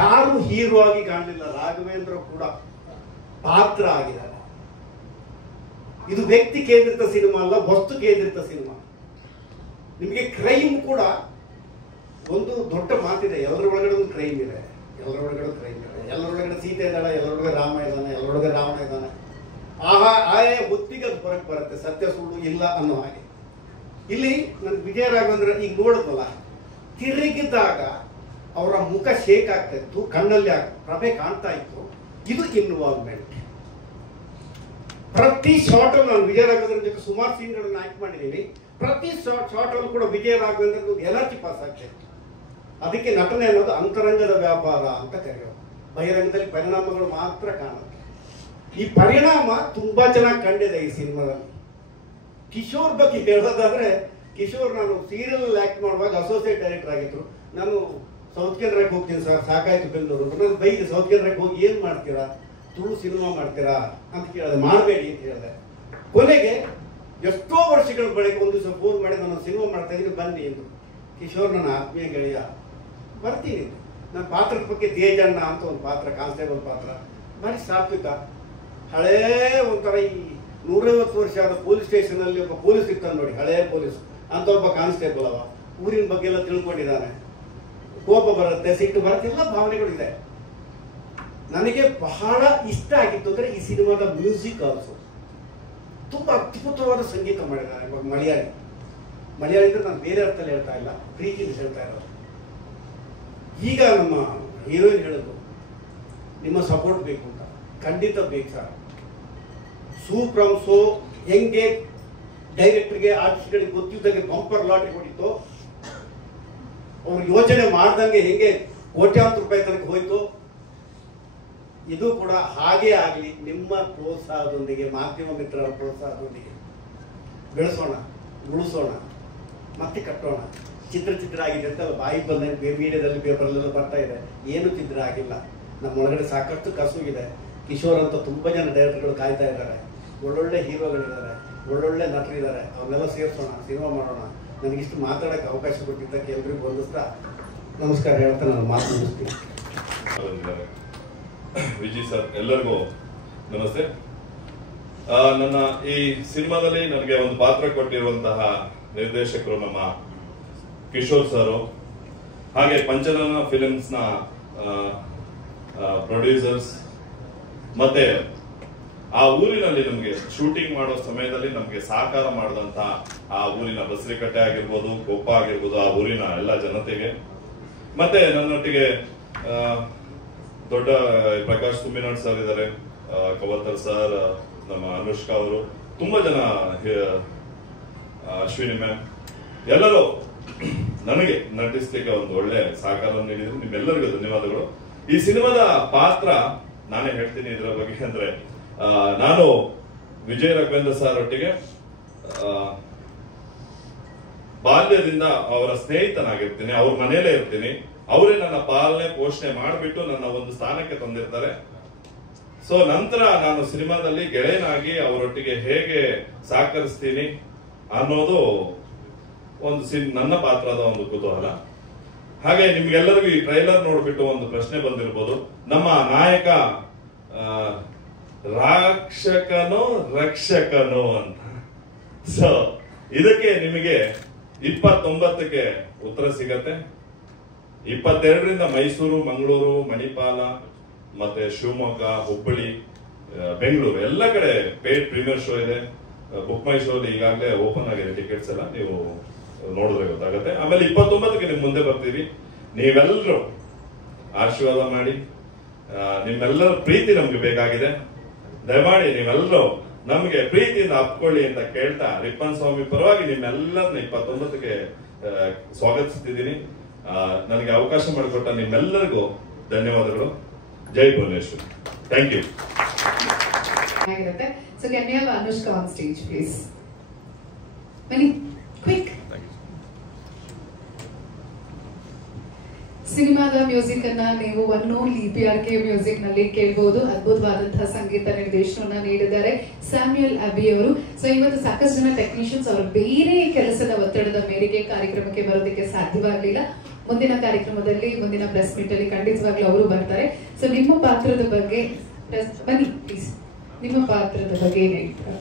ಯಾರು ಹೀರೋ ಆಗಿ ಕಾಣಲಿಲ್ಲ, ರಾಘವೇಂದ್ರ ಕೂಡ ಪಾತ್ರ ಆಗಿದ್ದಾರೆ. ಇದು ವ್ಯಕ್ತಿ ಕೇಂದ್ರಿತ ಸಿನಿಮಾ ಅಲ್ಲ, ವಸ್ತು ಕೇಂದ್ರಿತ ಸಿನಿಮಾ. ನಿಮಗೆ ಕ್ರೈಮ್ ಕೂಡ ಒಂದು ದೊಡ್ಡ ಮಾತಿದೆ, ಎಲ್ಲರ ಒಳಗಡೆ ಒಂದು ಕ್ರೈಮ್ ಇದೆ, ಎಲ್ಲರೊಳಗಡೆ ಸೀತೆ ಇದ್ದಾಳೆ, ಎಲ್ಲರೊಳಗೆ ರಾಮ ಇದ್ದಾನೆ, ಎಲ್ಲರೊಳಗೆ ರಾವಣ ಇದ್ದಾನೆ. ಆಯಾ ಹೊತ್ತಿಗೆ ಅದು ಹೊರಗೆ ಬರುತ್ತೆ, ಸತ್ಯ ಸುಳ್ಳು ಇಲ್ಲ ಅನ್ನೋ ಹಾಗೆ. ಇಲ್ಲಿ ನನ್ಗೆ ವಿಜಯ ರಾಘವೇಂದ್ರ ಈಗ ನೋಡಿದ್ವಲ್ಲ, ತಿರುಗಿದಾಗ ಅವರ ಮುಖ ಶೇಕ್ ಆಗ್ತಾ ಇತ್ತು, ಕಣ್ಣಲ್ಲಿ ಪ್ರಭೆ ಕಾಣ್ತಾ ಇತ್ತು. ಇದು ಇನ್ವಾಲ್ವ್ಮೆಂಟ್. ಪ್ರತಿ ಶಾರ್ಟ್ ಅಲ್ಲಿ ನಾನು ವಿಜಯ ರಾಘವೇಂದ್ರ ಜೊತೆ ಸುಮಾರು ಸೀನ್ಗಳನ್ನ ಆಕ್ಟ್ ಮಾಡಿದ್ದೀನಿ. ಪ್ರತಿ ಶಾರ್ಟ್ ಅಲ್ಲಿ ಕೂಡ ವಿಜಯ ರಾಘವೇಂದ್ರ ಎನರ್ಜಿ ಪಾಸ್ ಆಗ್ತಾ ಇತ್ತು. ಅದಕ್ಕೆ ನಟನೆ ಅನ್ನೋದು ಅಂತರಂಗದ ವ್ಯಾಪಾರ ಅಂತ ಕರೆಯೋದು. ಬಹಿರಂಗದಲ್ಲಿ ಪರಿಣಾಮಗಳು ಮಾತ್ರ ಕಾಣುತ್ತೆ. ಈ ಪರಿಣಾಮ ತುಂಬಾ ಚೆನ್ನಾಗಿ ಕಂಡಿದೆ ಈ ಸಿನಿಮಾದಲ್ಲಿ. ಕಿಶೋರ್ ಬಗ್ಗೆ ಹೇಳೋದಾದ್ರೆ, ಕಿಶೋರ್ ನಾನು ಸೀರಿಯಲ್ ಆಕ್ಟ್ ಮಾಡುವಾಗ ಅಸೋಸಿಯೇಟ್ ಡೈರೆಕ್ಟರ್ ಆಗಿದ್ರು. ನಾನು ಸೌತ್ ಕೇಂದ್ರಕ್ಕೆ ಹೋಗ್ತೀನಿ ಸರ್, ಸಾಕಾಯ್ತು ಬೆಂಗಳೂರು. ನಾನು ಬೈದೆ, ಸೌತ್ ಕೇಂದ್ರಕ್ಕೆ ಹೋಗಿ ಏನ್ ಮಾಡ್ತೀರಾ, ತುಳು ಸಿನಿಮಾ ಮಾಡ್ತೀರಾ ಅಂತ ಕೇಳಿದೆ. ಮಾಡಬೇಡಿ ಅಂತ ಹೇಳಿದೆ. ಕೊನೆಗೆ ಎಷ್ಟೋ ವರ್ಷಗಳ ಬಳಿಕ ಒಂದು ದಿವಸ ಫೋನ್ ಮಾಡಿ ನಾನು ಸಿನಿಮಾ ಮಾಡ್ತಾ ಇದ್ದೀನಿ ಬನ್ನಿ ಎಂದು. ಕಿಶೋರ್ ನನ್ನ ಆತ್ಮೀಯ ಗೆಳೆಯ, ಬರ್ತೀನಿ. ನನ್ನ ಪಾತ್ರದ ಬಗ್ಗೆ ತೇಜಣ್ಣ ಅಂತ ಒಂದು ಪಾತ್ರ, ಕಾನ್ಸ್ಟೇಬಲ್ ಪಾತ್ರ, ಭಾರಿ ಸಾತ್ವಿಕ, ಹಳೇ ಒಂಥರ ಈ 150 ವರ್ಷ ಆದ ಪೊಲೀಸ್ ಸ್ಟೇಷನ್ ಅಲ್ಲಿ ಒಬ್ಬ ಪೊಲೀಸ್ ಇರ್ತಾನೆ ನೋಡಿ, ಹಳೇ ಪೊಲೀಸ್ ಅಂತ ಒಬ್ಬ ಕಾನ್ಸ್ಟೇಬಲ್. ಅವ ಊರಿನ ಬಗ್ಗೆ ಎಲ್ಲ ತಿಳ್ಕೊಂಡಿದ್ದಾನೆ. ಕೋಪ ಬರುತ್ತೆ, ಸಿಟ್ಟು ಬರುತ್ತೆ, ಎಲ್ಲ ಭಾವನೆಗಳಿದೆ. ನನಗೆ ಬಹಳ ಇಷ್ಟ ಆಗಿತ್ತು ಅಂದ್ರೆ ಈ ಸಿನಿಮಾದ ಮ್ಯೂಸಿಕ್ ಆಲ್ಸೋ. ತುಂಬಾ ಅದ್ಭುತವಾದ ಸಂಗೀತ ಮಾಡಿದ್ದಾರೆ. ಇವಾಗ ಮಲಯಾಳಿ ಅಂದ್ರೆ ನಾನು ಬೇರೆ ಅರ್ಥದಲ್ಲಿ ಹೇಳ್ತಾ ಇಲ್ಲ, ಪ್ರೀತಿಯಿಂದ ಹೇಳ್ತಾ ಇರೋದು. ಈಗ ನಮ್ಮ ಹೀರೋಯಿನ್ ಹೇಳೋದು ನಿಮ್ಮ ಸಪೋರ್ಟ್ ಬೇಕು ಅಂತ. ಖಂಡಿತ ಬೇಕು ಸರ್. ಫ್ರಮ್ ಸೋ ಹೆಂಗೆ ಡೈರೆಕ್ಟರ್ಗೆ ಆರ್ಟಿಸ್ಟ್ಗಳಿಗೆ ಗೊತ್ತಿದ್ದಂಗೆ ಬಂಪರ್ ಲಾಟ್ರಿ ಹೊಡಿತು, ಅವ್ರು ಯೋಚನೆ ಮಾಡ್ದಂಗೆ ಹೆಂಗೆ ಕೋಟ್ಯಾಂತರ ರೂಪಾಯಿ ತನಕ ಹೋಯ್ತು, ಇದು ಕೂಡ ಹಾಗೇ ಆಗಲಿ. ನಿಮ್ಮ ಪ್ರೋತ್ಸಾಹದೊಂದಿಗೆ, ಮಾಧ್ಯಮ ಮಿತ್ರರ ಪ್ರೋತ್ಸಾಹದೊಂದಿಗೆ ಬೆಳೆಸೋಣ, ಉಳಿಸೋಣ, ಮತ್ತೆ ಕಟ್ಟೋಣ. ಚಿತ್ರ ಆಗಿದೆ ಅಂತ ಬಾಯಿ ಬಂದ ಮೀಡಿಯಾದಲ್ಲಿ ಪೇಪರ್ಲೆಲ್ಲ ಬರ್ತಾ ಇದೆ. ಏನು ಚಿತ್ರ ಆಗಿಲ್ಲ. ನಮ್ಮೊಳಗಡೆ ಸಾಕಷ್ಟು ಕಸುವಿದೆ. ಕಿಶೋರ್ ಅಂತ ತುಂಬಾ ಜನ ಡೈರೆಕ್ಟರ್ಗಳು ಕಾಯ್ತಾ ಇದ್ದಾರೆ. ಒಳ್ಳೊಳ್ಳೆ ಹೀರೋಗಳಿದ್ದಾರೆ, ಒಳ್ಳೊಳ್ಳೆ ನಟರಿದ್ದಾರೆ. ಅವನ್ನೆಲ್ಲ ಸೇರಿಸೋಣ, ಸಿನಿಮಾ ಮಾಡೋಣ. ನನಗಿಷ್ಟು ಮಾತಾಡೋಕ್ಕೆ ಅವಕಾಶ ಕೊಟ್ಟಿದ್ದಕ್ಕೆ ಎಲ್ರಿಗೂ ವಂದಿಸ್ತಾ ನಮಸ್ಕಾರ ಹೇಳ್ತಾ ನಾನು ಮಾತು ಮುಗಿಸ್ತೀನಿ. ವಿಜಯ್ ಸರ್, ಎಲ್ಲರಿಗೂ ನಮಸ್ತೆ. ನನ್ನ ಈ ಸಿನಿಮಾದಲ್ಲಿ ನನಗೆ ಒಂದು ಪಾತ್ರ ಕೊಟ್ಟಿರುವಂತಹ ನಿರ್ದೇಶಕರು ನಮ್ಮ ಕಿಶೋರ್ ಸರ್, ಹಾಗೆ ಪಂಚರತ್ನ ಫಿಲ್ಮ್ಸ್ ನ ಪ್ರೊಡ್ಯೂಸರ್ಸ್, ಮತ್ತೆ ಆ ಊರಿನಲ್ಲಿ ನಮ್ಗೆ ಶೂಟಿಂಗ್ ಮಾಡೋ ಸಮಯದಲ್ಲಿ ನಮ್ಗೆ ಸಹಕಾರ ಮಾಡಿದಂತ ಆ ಊರಿನ ಬಸರಿಕಟ್ಟೆ ಆಗಿರ್ಬೋದು, ಕೊಪ್ಪ ಆಗಿರ್ಬೋದು, ಆ ಊರಿನ ಎಲ್ಲ ಜನತೆಗೆ, ಮತ್ತೆ ನನ್ನೊಟ್ಟಿಗೆ ದೊಡ್ಡ ಪ್ರಕಾಶ್ ತುಮ್ಮಿನಾಡ್ ಸರ್ ಇದ್ದಾರೆ, ಕವತ್ತರ್ ಸರ್, ನಮ್ಮ ಅನುಷ್ಕಾ ಅವರು, ತುಂಬಾ ಜನ, ಅಶ್ವಿನಿ ಮ್ಯಾಮ್, ಎಲ್ಲರೂ ನನಗೆ ನಟಿಸ್ಲಿಕ್ಕೆ ಒಂದು ಒಳ್ಳೆ ಸಹಕಾರ ನೀಡಿದ್ರು. ನಿಮ್ಮೆಲ್ಲರಿಗೂ ಧನ್ಯವಾದಗಳು. ಈ ಸಿನಿಮಾದ ಪಾತ್ರ ನಾನೇ ಹೇಳ್ತೀನಿ ಇದರ ಬಗ್ಗೆ. ಅಂದ್ರೆ ನಾನು ವಿಜಯ ರಾಘವೇಂದ್ರ ಸರ್ ಒಟ್ಟಿಗೆ ಬಾಲ್ಯದಿಂದ ಅವರ ಸ್ನೇಹಿತನಾಗಿರ್ತೀನಿ, ಅವ್ರ ಮನೆಯಲ್ಲೇ ಇರ್ತೀನಿ. ಅವರೇ ನನ್ನ ಪಾಲನೆ ಪೋಷಣೆ ಮಾಡಿಬಿಟ್ಟು ನನ್ನ ಒಂದು ಸ್ಥಾನಕ್ಕೆ ತಂದಿರ್ತಾರೆ. ಸೊ ನಂತರ ನಾನು ಸಿನಿಮಾದಲ್ಲಿ ಗೆಳೆಯನಾಗಿ ಅವರೊಟ್ಟಿಗೆ ಹೇಗೆ ಸಹಕರಿಸ್ತೀನಿ ಅನ್ನೋದು ಒಂದು ನನ್ನ ಪಾತ್ರದ ಒಂದು ಕುತೂಹಲ. ಹಾಗೆ ನಿಮ್ಗೆಲ್ಲರಿಗೂ ಈ ಟ್ರೈಲರ್ ನೋಡ್ಬಿಟ್ಟು ಒಂದು ಪ್ರಶ್ನೆ ಬಂದಿರ್ಬೋದು, ನಮ್ಮ ನಾಯಕ ರಾಕ್ಷಕನೋ ರಕ್ಷಕನೋ ಅಂತ. ಸೊ ಇದಕ್ಕೆ ನಿಮಗೆ 29ಕ್ಕೆ ಉತ್ತರ ಸಿಗತ್ತೆ. 22ರಿಂದ ಮೈಸೂರು, ಮಂಗಳೂರು, ಮಣಿಪಾಲ, ಮತ್ತೆ ಶಿವಮೊಗ್ಗ, ಹುಬ್ಬಳ್ಳಿ, ಬೆಂಗಳೂರು ಎಲ್ಲ ಕಡೆ ಪೇಡ್ ಪ್ರೀಮಿಯರ್ ಶೋ ಇದೆ. ಬುಕ್ ಮೈ ಶೋ ಈಗಾಗಲೇ ಓಪನ್ ಆಗಿದೆ, ಟಿಕೆಟ್ಸ್ ಎಲ್ಲ ನೀವು ನೋಡಿದ್ರೆ ಗೊತ್ತಾಗುತ್ತೆ. ಆಮೇಲೆ 29ಕ್ಕೆ ನಿಮ್ ಮುಂದೆ ಬರ್ತೀವಿ. ನೀವೆಲ್ಲರೂ ಆಶೀರ್ವಾದ ಮಾಡಿ, ನಿಮ್ಮೆಲ್ಲರ ಪ್ರೀತಿ ನಮ್ಗೆ ಬೇಕಾಗಿದೆ. ದಯಮಾಡಿ ನೀವೆಲ್ಲರೂ ನಮ್ಗೆ ಪ್ರೀತಿಯಿಂದ ಅಪ್ಕೊಳ್ಳಿ ಅಂತ ಕೇಳ್ತಾ ರಿಪ್ಪನ್ ಸ್ವಾಮಿ ಪರವಾಗಿ ನಿಮ್ಮೆಲ್ಲರನ್ನ 29ಕ್ಕೆ ಸ್ವಾಗತಿಸ್ತಿದ್ದೀನಿ. ನನಗೆ ಅವಕಾಶ ಮಾಡಿಕೊಟ್ಟ ನಿಮ್ಮೆಲ್ಲರಿಗೂ ಧನ್ಯವಾದಗಳು. ಜೈ Bhuvaneshwar. Thank you. So can we have Anushka on stage, please? Mani, quick. ಸಿನಿಮಾದ ಮ್ಯೂಸಿಕ್ ಅನ್ನ ನೀವು ಒನ್ ಓನ್ಲಿ PRK ಮ್ಯೂಸಿಕ್ ನಲ್ಲಿ ಕೇಳಬಹುದು. ಅದ್ಭುತವಾದಂತಹ ಸಂಗೀತ ನಿರ್ದೇಶನವನ್ನ ನೀಡಿದ್ದಾರೆ ಸ್ಯಾಮ್ಯುಯಲ್ ಅಬಿ ಅವರು. ಸೊ ಇವತ್ತು ಸಾಕಷ್ಟು ಜನ ಟೆಕ್ನಿಷಿಯನ್ಸ್ ಅವರ ಬೇರೆ ಕೆಲಸದ ಒತ್ತಡದ ಮೇರೆಗೆ ಕಾರ್ಯಕ್ರಮಕ್ಕೆ ಬರೋದಕ್ಕೆ ಸಾಧ್ಯವಾಗಲಿಲ್ಲ. ಮುಂದಿನ ಕಾರ್ಯಕ್ರಮದಲ್ಲಿ, ಮುಂದಿನ ಪ್ರೆಸ್ ಮೀಟ್ ಅಲ್ಲಿ ಖಂಡಿತವಾಗ್ಲೂ ಅವರು ಬರ್ತಾರೆ. ಸೊ ನಿಮ್ಮ ಪಾತ್ರದ ಬಗ್ಗೆ ಬನ್ನಿ ಪ್ಲೀಸ್, ನಿಮ್ಮ ಪಾತ್ರದ ಬಗ್ಗೆ ಏನ್ ಹೇಳ್ತಾರೆ?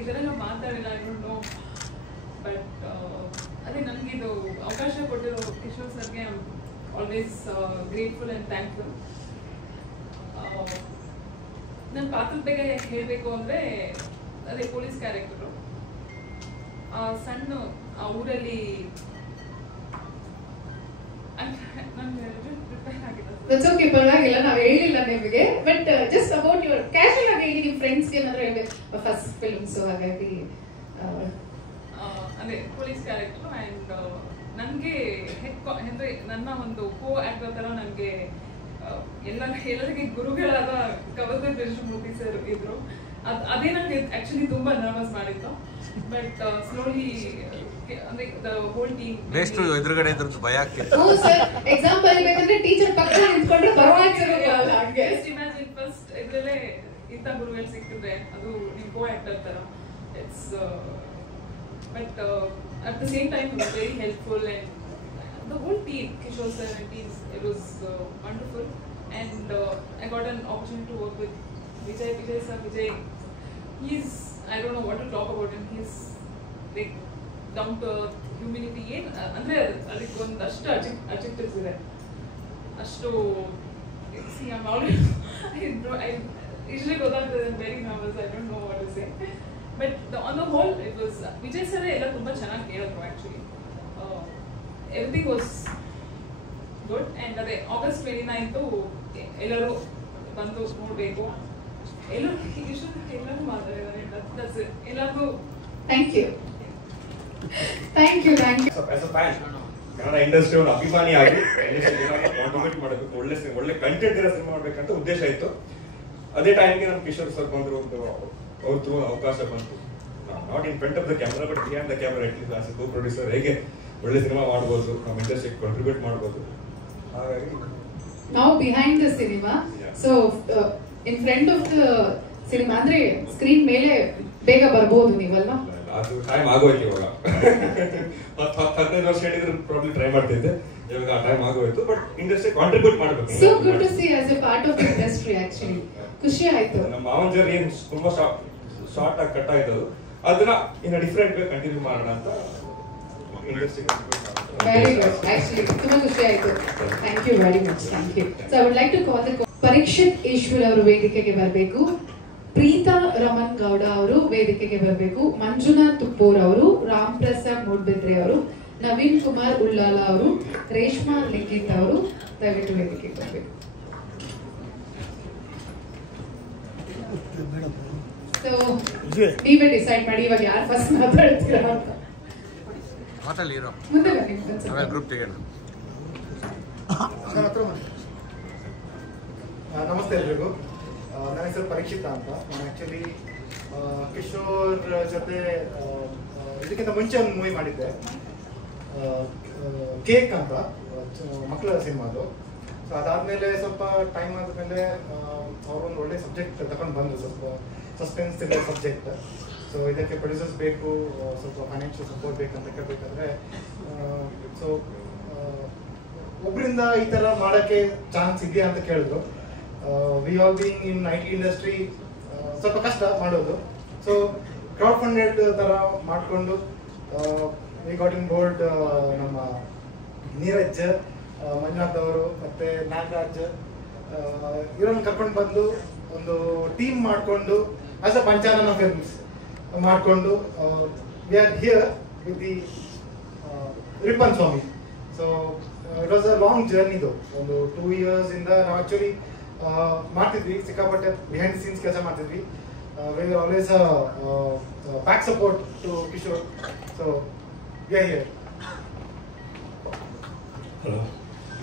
ಇದರೆಲ್ಲ ಮಾತಾಡಿಲ್ಲ, ಐ ಡೋಂಟ್ ನೋ. ಬಟ್ ಅದೇ ನನಗಿದು ಅವಕಾಶ ಕೊಟ್ಟಿರೋ ಕಿಶೋರ್ ಸರ್ಗೆ ಆಲ್ವೇಸ್ ಗ್ರೇಟ್ಫುಲ್ ಆ್ಯಂಡ್ ಥ್ಯಾಂಕ್ಫುಲ್. ನನ್ನ ಪಾತ್ರದ ಬಗ್ಗೆ ಹೇಳಬೇಕು ಅಂದರೆ ಅದೇ ಪೊಲೀಸ್ ಕ್ಯಾರೆಕ್ಟರು. ಸಣ್ಣ ಆ ಊರಲ್ಲಿ ದಟ್ಸ್ ಓಕೆ, ಪರವಾಗಿಲ್ಲ, ನಾವು ಹೇಳಿಲ್ಲ ನಿಮಗೆ. But just about your casual ಆಗಿ ಹೇಳಿ, ನಿಮ್ಮ ಫ್ರೆಂಡ್ಸ್ಗೆ ಏನಾದ್ರು ಹೇಳ್ಬೇಕು. ಫಸ್ಟ್ ಫಿಲ್ಮ್ಸ್, ಹಾಗಾಗಿ ಅದೇ ಪೊಲೀಸ್ ಕ್ಯಾರೆಕ್ಟರ್. ಆ್ಯಂಡ್ ನನಗೆ ಅಂದರೆ ನನ್ನ ಒಂದು ಕೋ ಆಕ್ಟರ್ ಥರ ನನಗೆ ಎಲ್ಲರಿಗೆ ಗುರುಗಳಾದ ಕವಲ್ಕರ್ ಕೃಷ್ಣಮೂರ್ತಿ ಸರ್ ಇದ್ರು. ಅದೇ ನನಗೆ ಆ್ಯಕ್ಚುಲಿ ತುಂಬ ನರ್ವಸ್ ಮಾಡಿತ್ತು. ಬಟ್ ಸ್ಲೋಲಿ ಅಂದ್ರೆ ದ ಹೋಲ್ ಟೀಮ್ ನೆಕ್ಸ್ಟ್ ಎದುರುಗಡೆ ಇದ್ರದ್ದು ಭಯ ಆಗ್ತಿತ್ತು. ಹೌದು ಸರ್, ಎಕ್ಸಾಮ್ ಬರೀಬೇಕಂದ್ರೆ ಟೀಚರ್ ಪಕ್ಕ ನಿಂತ್ಕೊಂಡ್ರೆ ಪರವಾಗಿರಲ್ಲ. ಹಾಗೆ ಇಮ್ಯಾಜಿನ್ ಫಸ್ಟ್ ಇದರಲ್ಲೇ ಇಂಥ ಗುರುಗಳು ಸಿಕ್ಕಿದ್ರೆ ಅದು ನಿಮ್ಮ ಕೋ ಆಕ್ಟರ್ ಥರ. It's but at the same time it was very helpful. And the whole team, Kishore sir and teams, it was wonderful. And I got an opportunity to work with Vijay sir. Vijay, he's, I don't know what to talk about him. He's like down to humility. ಅಂದ್ರೆ ಅದಕ್ಕೆ ಒಂದಷ್ಟು adjectives ಇದೆ. ಅಷ್ಟು C I am already usually ಗೊತ್ತಾಗ್ತದೆ. I'm very nervous. I don't know what to say. But on the whole it was Vijay sir ಎಲ್ಲ ತುಂಬಾ ಚೆನ್ನಾಗಿ ಹೇಳಿದ್ರು. Actually everything was good. And ಅದೇ August 29th ಎಲ್ಲರೂ ಬಂದು ನೋಡಬೇಕು. ಎಲ್ಲರೂ ಮಾತಾಡಿದ್ದಾರೆ. ಎಲ್ಲರಿಗೂ thank you. Thank you. Kannada industry ಒಂದು ಅಭಿಮಾನಿ ಆಗಿ ಕಾಂಟ್ರಿಬ್ಯೂಟ್ ಮಾಡಬೇಕು, ಒಳ್ಳೆ ಕಂಟೆಂಟ್ ಇರೋ ಸಿನಿಮಾ ಮಾಡ್ಬೇಕಂತ ಉದ್ದೇಶ ಇತ್ತು. ಅದೇ ಟೈಮ್ಗೆ ನಮ್ಮ ಕಿಶೋರ್ ಸರ್ ಬಂದ್ರು, ಅವ್ರ ಥ್ರೂ ಅವಕಾಶ ಬಂತು. Not in front of the camera but behind the camera, at least as a co producer ಹೇಗೆ ಒಳ್ಳೆ ಸಿನಿಮಾ ಮಾಡ್ಬೋದು, ನಮ್ಮ ಇಂಡಸ್ಟ್ರಿಗೆ ಕಾಂಟ್ರಿಬ್ಯೂಟ್ ಮಾಡ್ಬೋದು. ಹಾಗಾಗಿ ನಾವು behind the cinema, so in front of the cinema ಅಂದ್ರೆ ಸ್ಕ್ರೀನ್ ಮೇಲೆ ಬೇಗ ಬರ್ಬೋದು ನೀವಲ್ವಾ? ಅದು ಟೈಮ್ ಆಗೋಯ್ತು. ಇವಾಗ 15 ವರ್ಷ ಹೇಳಿದ್ರೆ ಪ್ರಾಬ್ಲಿ ಟ್ರೈ ಮಾಡ್ತಿದ್ದೆ. ಇವಾಗ ಆ ಟೈಮ್ ಆಗೋಯ್ತು. ಬಟ್ ಇಂಡಸ್ಟ್ರಿ ಕಾಂಟ್ರಿಬ್ಯೂಟ್ ಮಾಡಬೇಕು. So good to see as a part of the industry. Actually ಖುಷಿ ಆಯ್ತು. ನಮ್ಮ ಮಾವನ್ ಜರ್ನಿ ಏನು ತುಂಬಾ ಶಾರ್ಟ್ ಆಗಿ ಕಟ್ ಆಯ್ತು, ಅದನ್ನ ಇನ್ ಡಿಫ್ರೆಂಟ್ ವೇ ಕಂಟಿನ್ಯೂ ಮಾಡೋಣ ಅಂತ ಇಂಡಸ್ಟ್ರಿ ವೆರಿ ಗುಡ್. ಆಕ್ಚುಲಿ ತುಂಬಾ ಖುಷಿ ಆಯ್ತು. Thank you very much. Thank you. So I would like to call the Parikshit Eshwar ಅವರು ವೇದಿಕೆಗೆ ಬರಬೇಕು. ಪ್ರೀತಾ ರಮನ್ ಗೌಡ ಅವರು ವೇದಿಕೆಗೆ ಬರಬೇಕು. ಮಂಜುನಾಥ್ ತುಪ್ಪೂರ್ ಅವರು, ರಾಮ್ ಪ್ರಸಾದ್ ಮೂಡ್ಬಿದ್ರೆ ಅವರು, ನವೀನ್ ಕುಮಾರ್ ಉಳ್ಳಾಲ ಅವರು, ರೇಷ್ಮಾ ಲಿಖಿತ್ ಅವರು ದಯವಿಟ್ಟು ವೇದಿಕೆಗೆ ಬರಬೇಕು. ಸೊ ನೀವೇ ಡಿಸೈಡ್ ಮಾಡಿ ಇವಾಗ ಯಾರು ಫಸ್ಟ್ ಮಾತಾಡ್ತೀರಾ ಅಂತ. ಮಾತಾಡಲಿ ಇರೋ ಮುಂದೆ ಬನ್ನಿ. ಆಮೇಲೆ ಗ್ರೂಪ್ ತೆಗೆಯೋಣ. ನಮಸ್ತೆ ಎಲ್ರಿಗೂ. ನನ್ನ ಹೆಸರು ಪರೀಕ್ಷಿತ ಅಂತ. ನಾನು ಆ್ಯಕ್ಚುಲಿ ಕಿಶೋರ್ ಜೊತೆ ಇದಕ್ಕಿಂತ ಮುಂಚೆ ಒಂದು ಮೂವಿ ಮಾಡಿದ್ದೆ, ಕೇಕ್ ಅಂತ, ಮಕ್ಕಳ ಸಿನಿಮಾದು. ಸೊ ಅದಾದಮೇಲೆ ಸ್ವಲ್ಪ ಟೈಮ್ ಆದಮೇಲೆ ಅವರೊಂದು ಒಳ್ಳೆ ಸಬ್ಜೆಕ್ಟ್ ತಗೊಂಡು ಬಂದು, ಸ್ವಲ್ಪ ಸಸ್ಪೆನ್ಸ್ ಇರೋ ಸಬ್ಜೆಕ್ಟ್. ಸೊ ಇದಕ್ಕೆ ಪ್ರೊಡ್ಯೂಸರ್ಸ್ ಬೇಕು, ಸ್ವಲ್ಪ ಫೈನಾನ್ಷಿಯಲ್ ಸಪೋರ್ಟ್ ಬೇಕಂತ ಕೇಳಬೇಕಾದ್ರೆ, ಸೊ ಒಬ್ಬರಿಂದ ಈ ಥರ ಮಾಡೋಕ್ಕೆ ಚಾನ್ಸ್ ಇದೆಯಾ ಅಂತ ಕೇಳಿದ್ರು. We all being in IT industry ಸ್ವಲ್ಪ ಕಷ್ಟ ಮಾಡೋದು. ಸೊ ಕ್ರೌಡ್ ಫಂಡೆಡ್ ಥರ ಮಾಡಿಕೊಂಡು ವಿ ಗಾಟ್ ಇನ್ ಬೋರ್ಡ್ ನಮ್ಮ ನೀರಜ್, ಮಂಜುನಾಥ್ ಅವರು ಮತ್ತು ನಾಗರಾಜ್ ಇವರನ್ನು ಕರ್ಕೊಂಡು ಬಂದು ಒಂದು ಟೀಮ್ ಮಾಡಿಕೊಂಡು ಆಸ್ ಅ ಪಂಚಾನನ ಫಿಲ್ಮ್ಸ್ ಮಾಡಿಕೊಂಡು we are here with the Rippan Swamy. So it was a long ಜರ್ನಿದು, ಒಂದು 2 years ಇಂದ ನಾವು ಆ್ಯಕ್ಚುಲಿ ಮಾಡ್ತಿದ್ವಿ, ಸಿಕ್ಕಾಪಟ್ಟೆ ಬಿಹೈಂಡ್ ಸೀನ್ಸ್ ಕೆಲಸ ಮಾಡ್ತಿದ್ವಿ. We are always back support to Kishore. So we are here. Hello,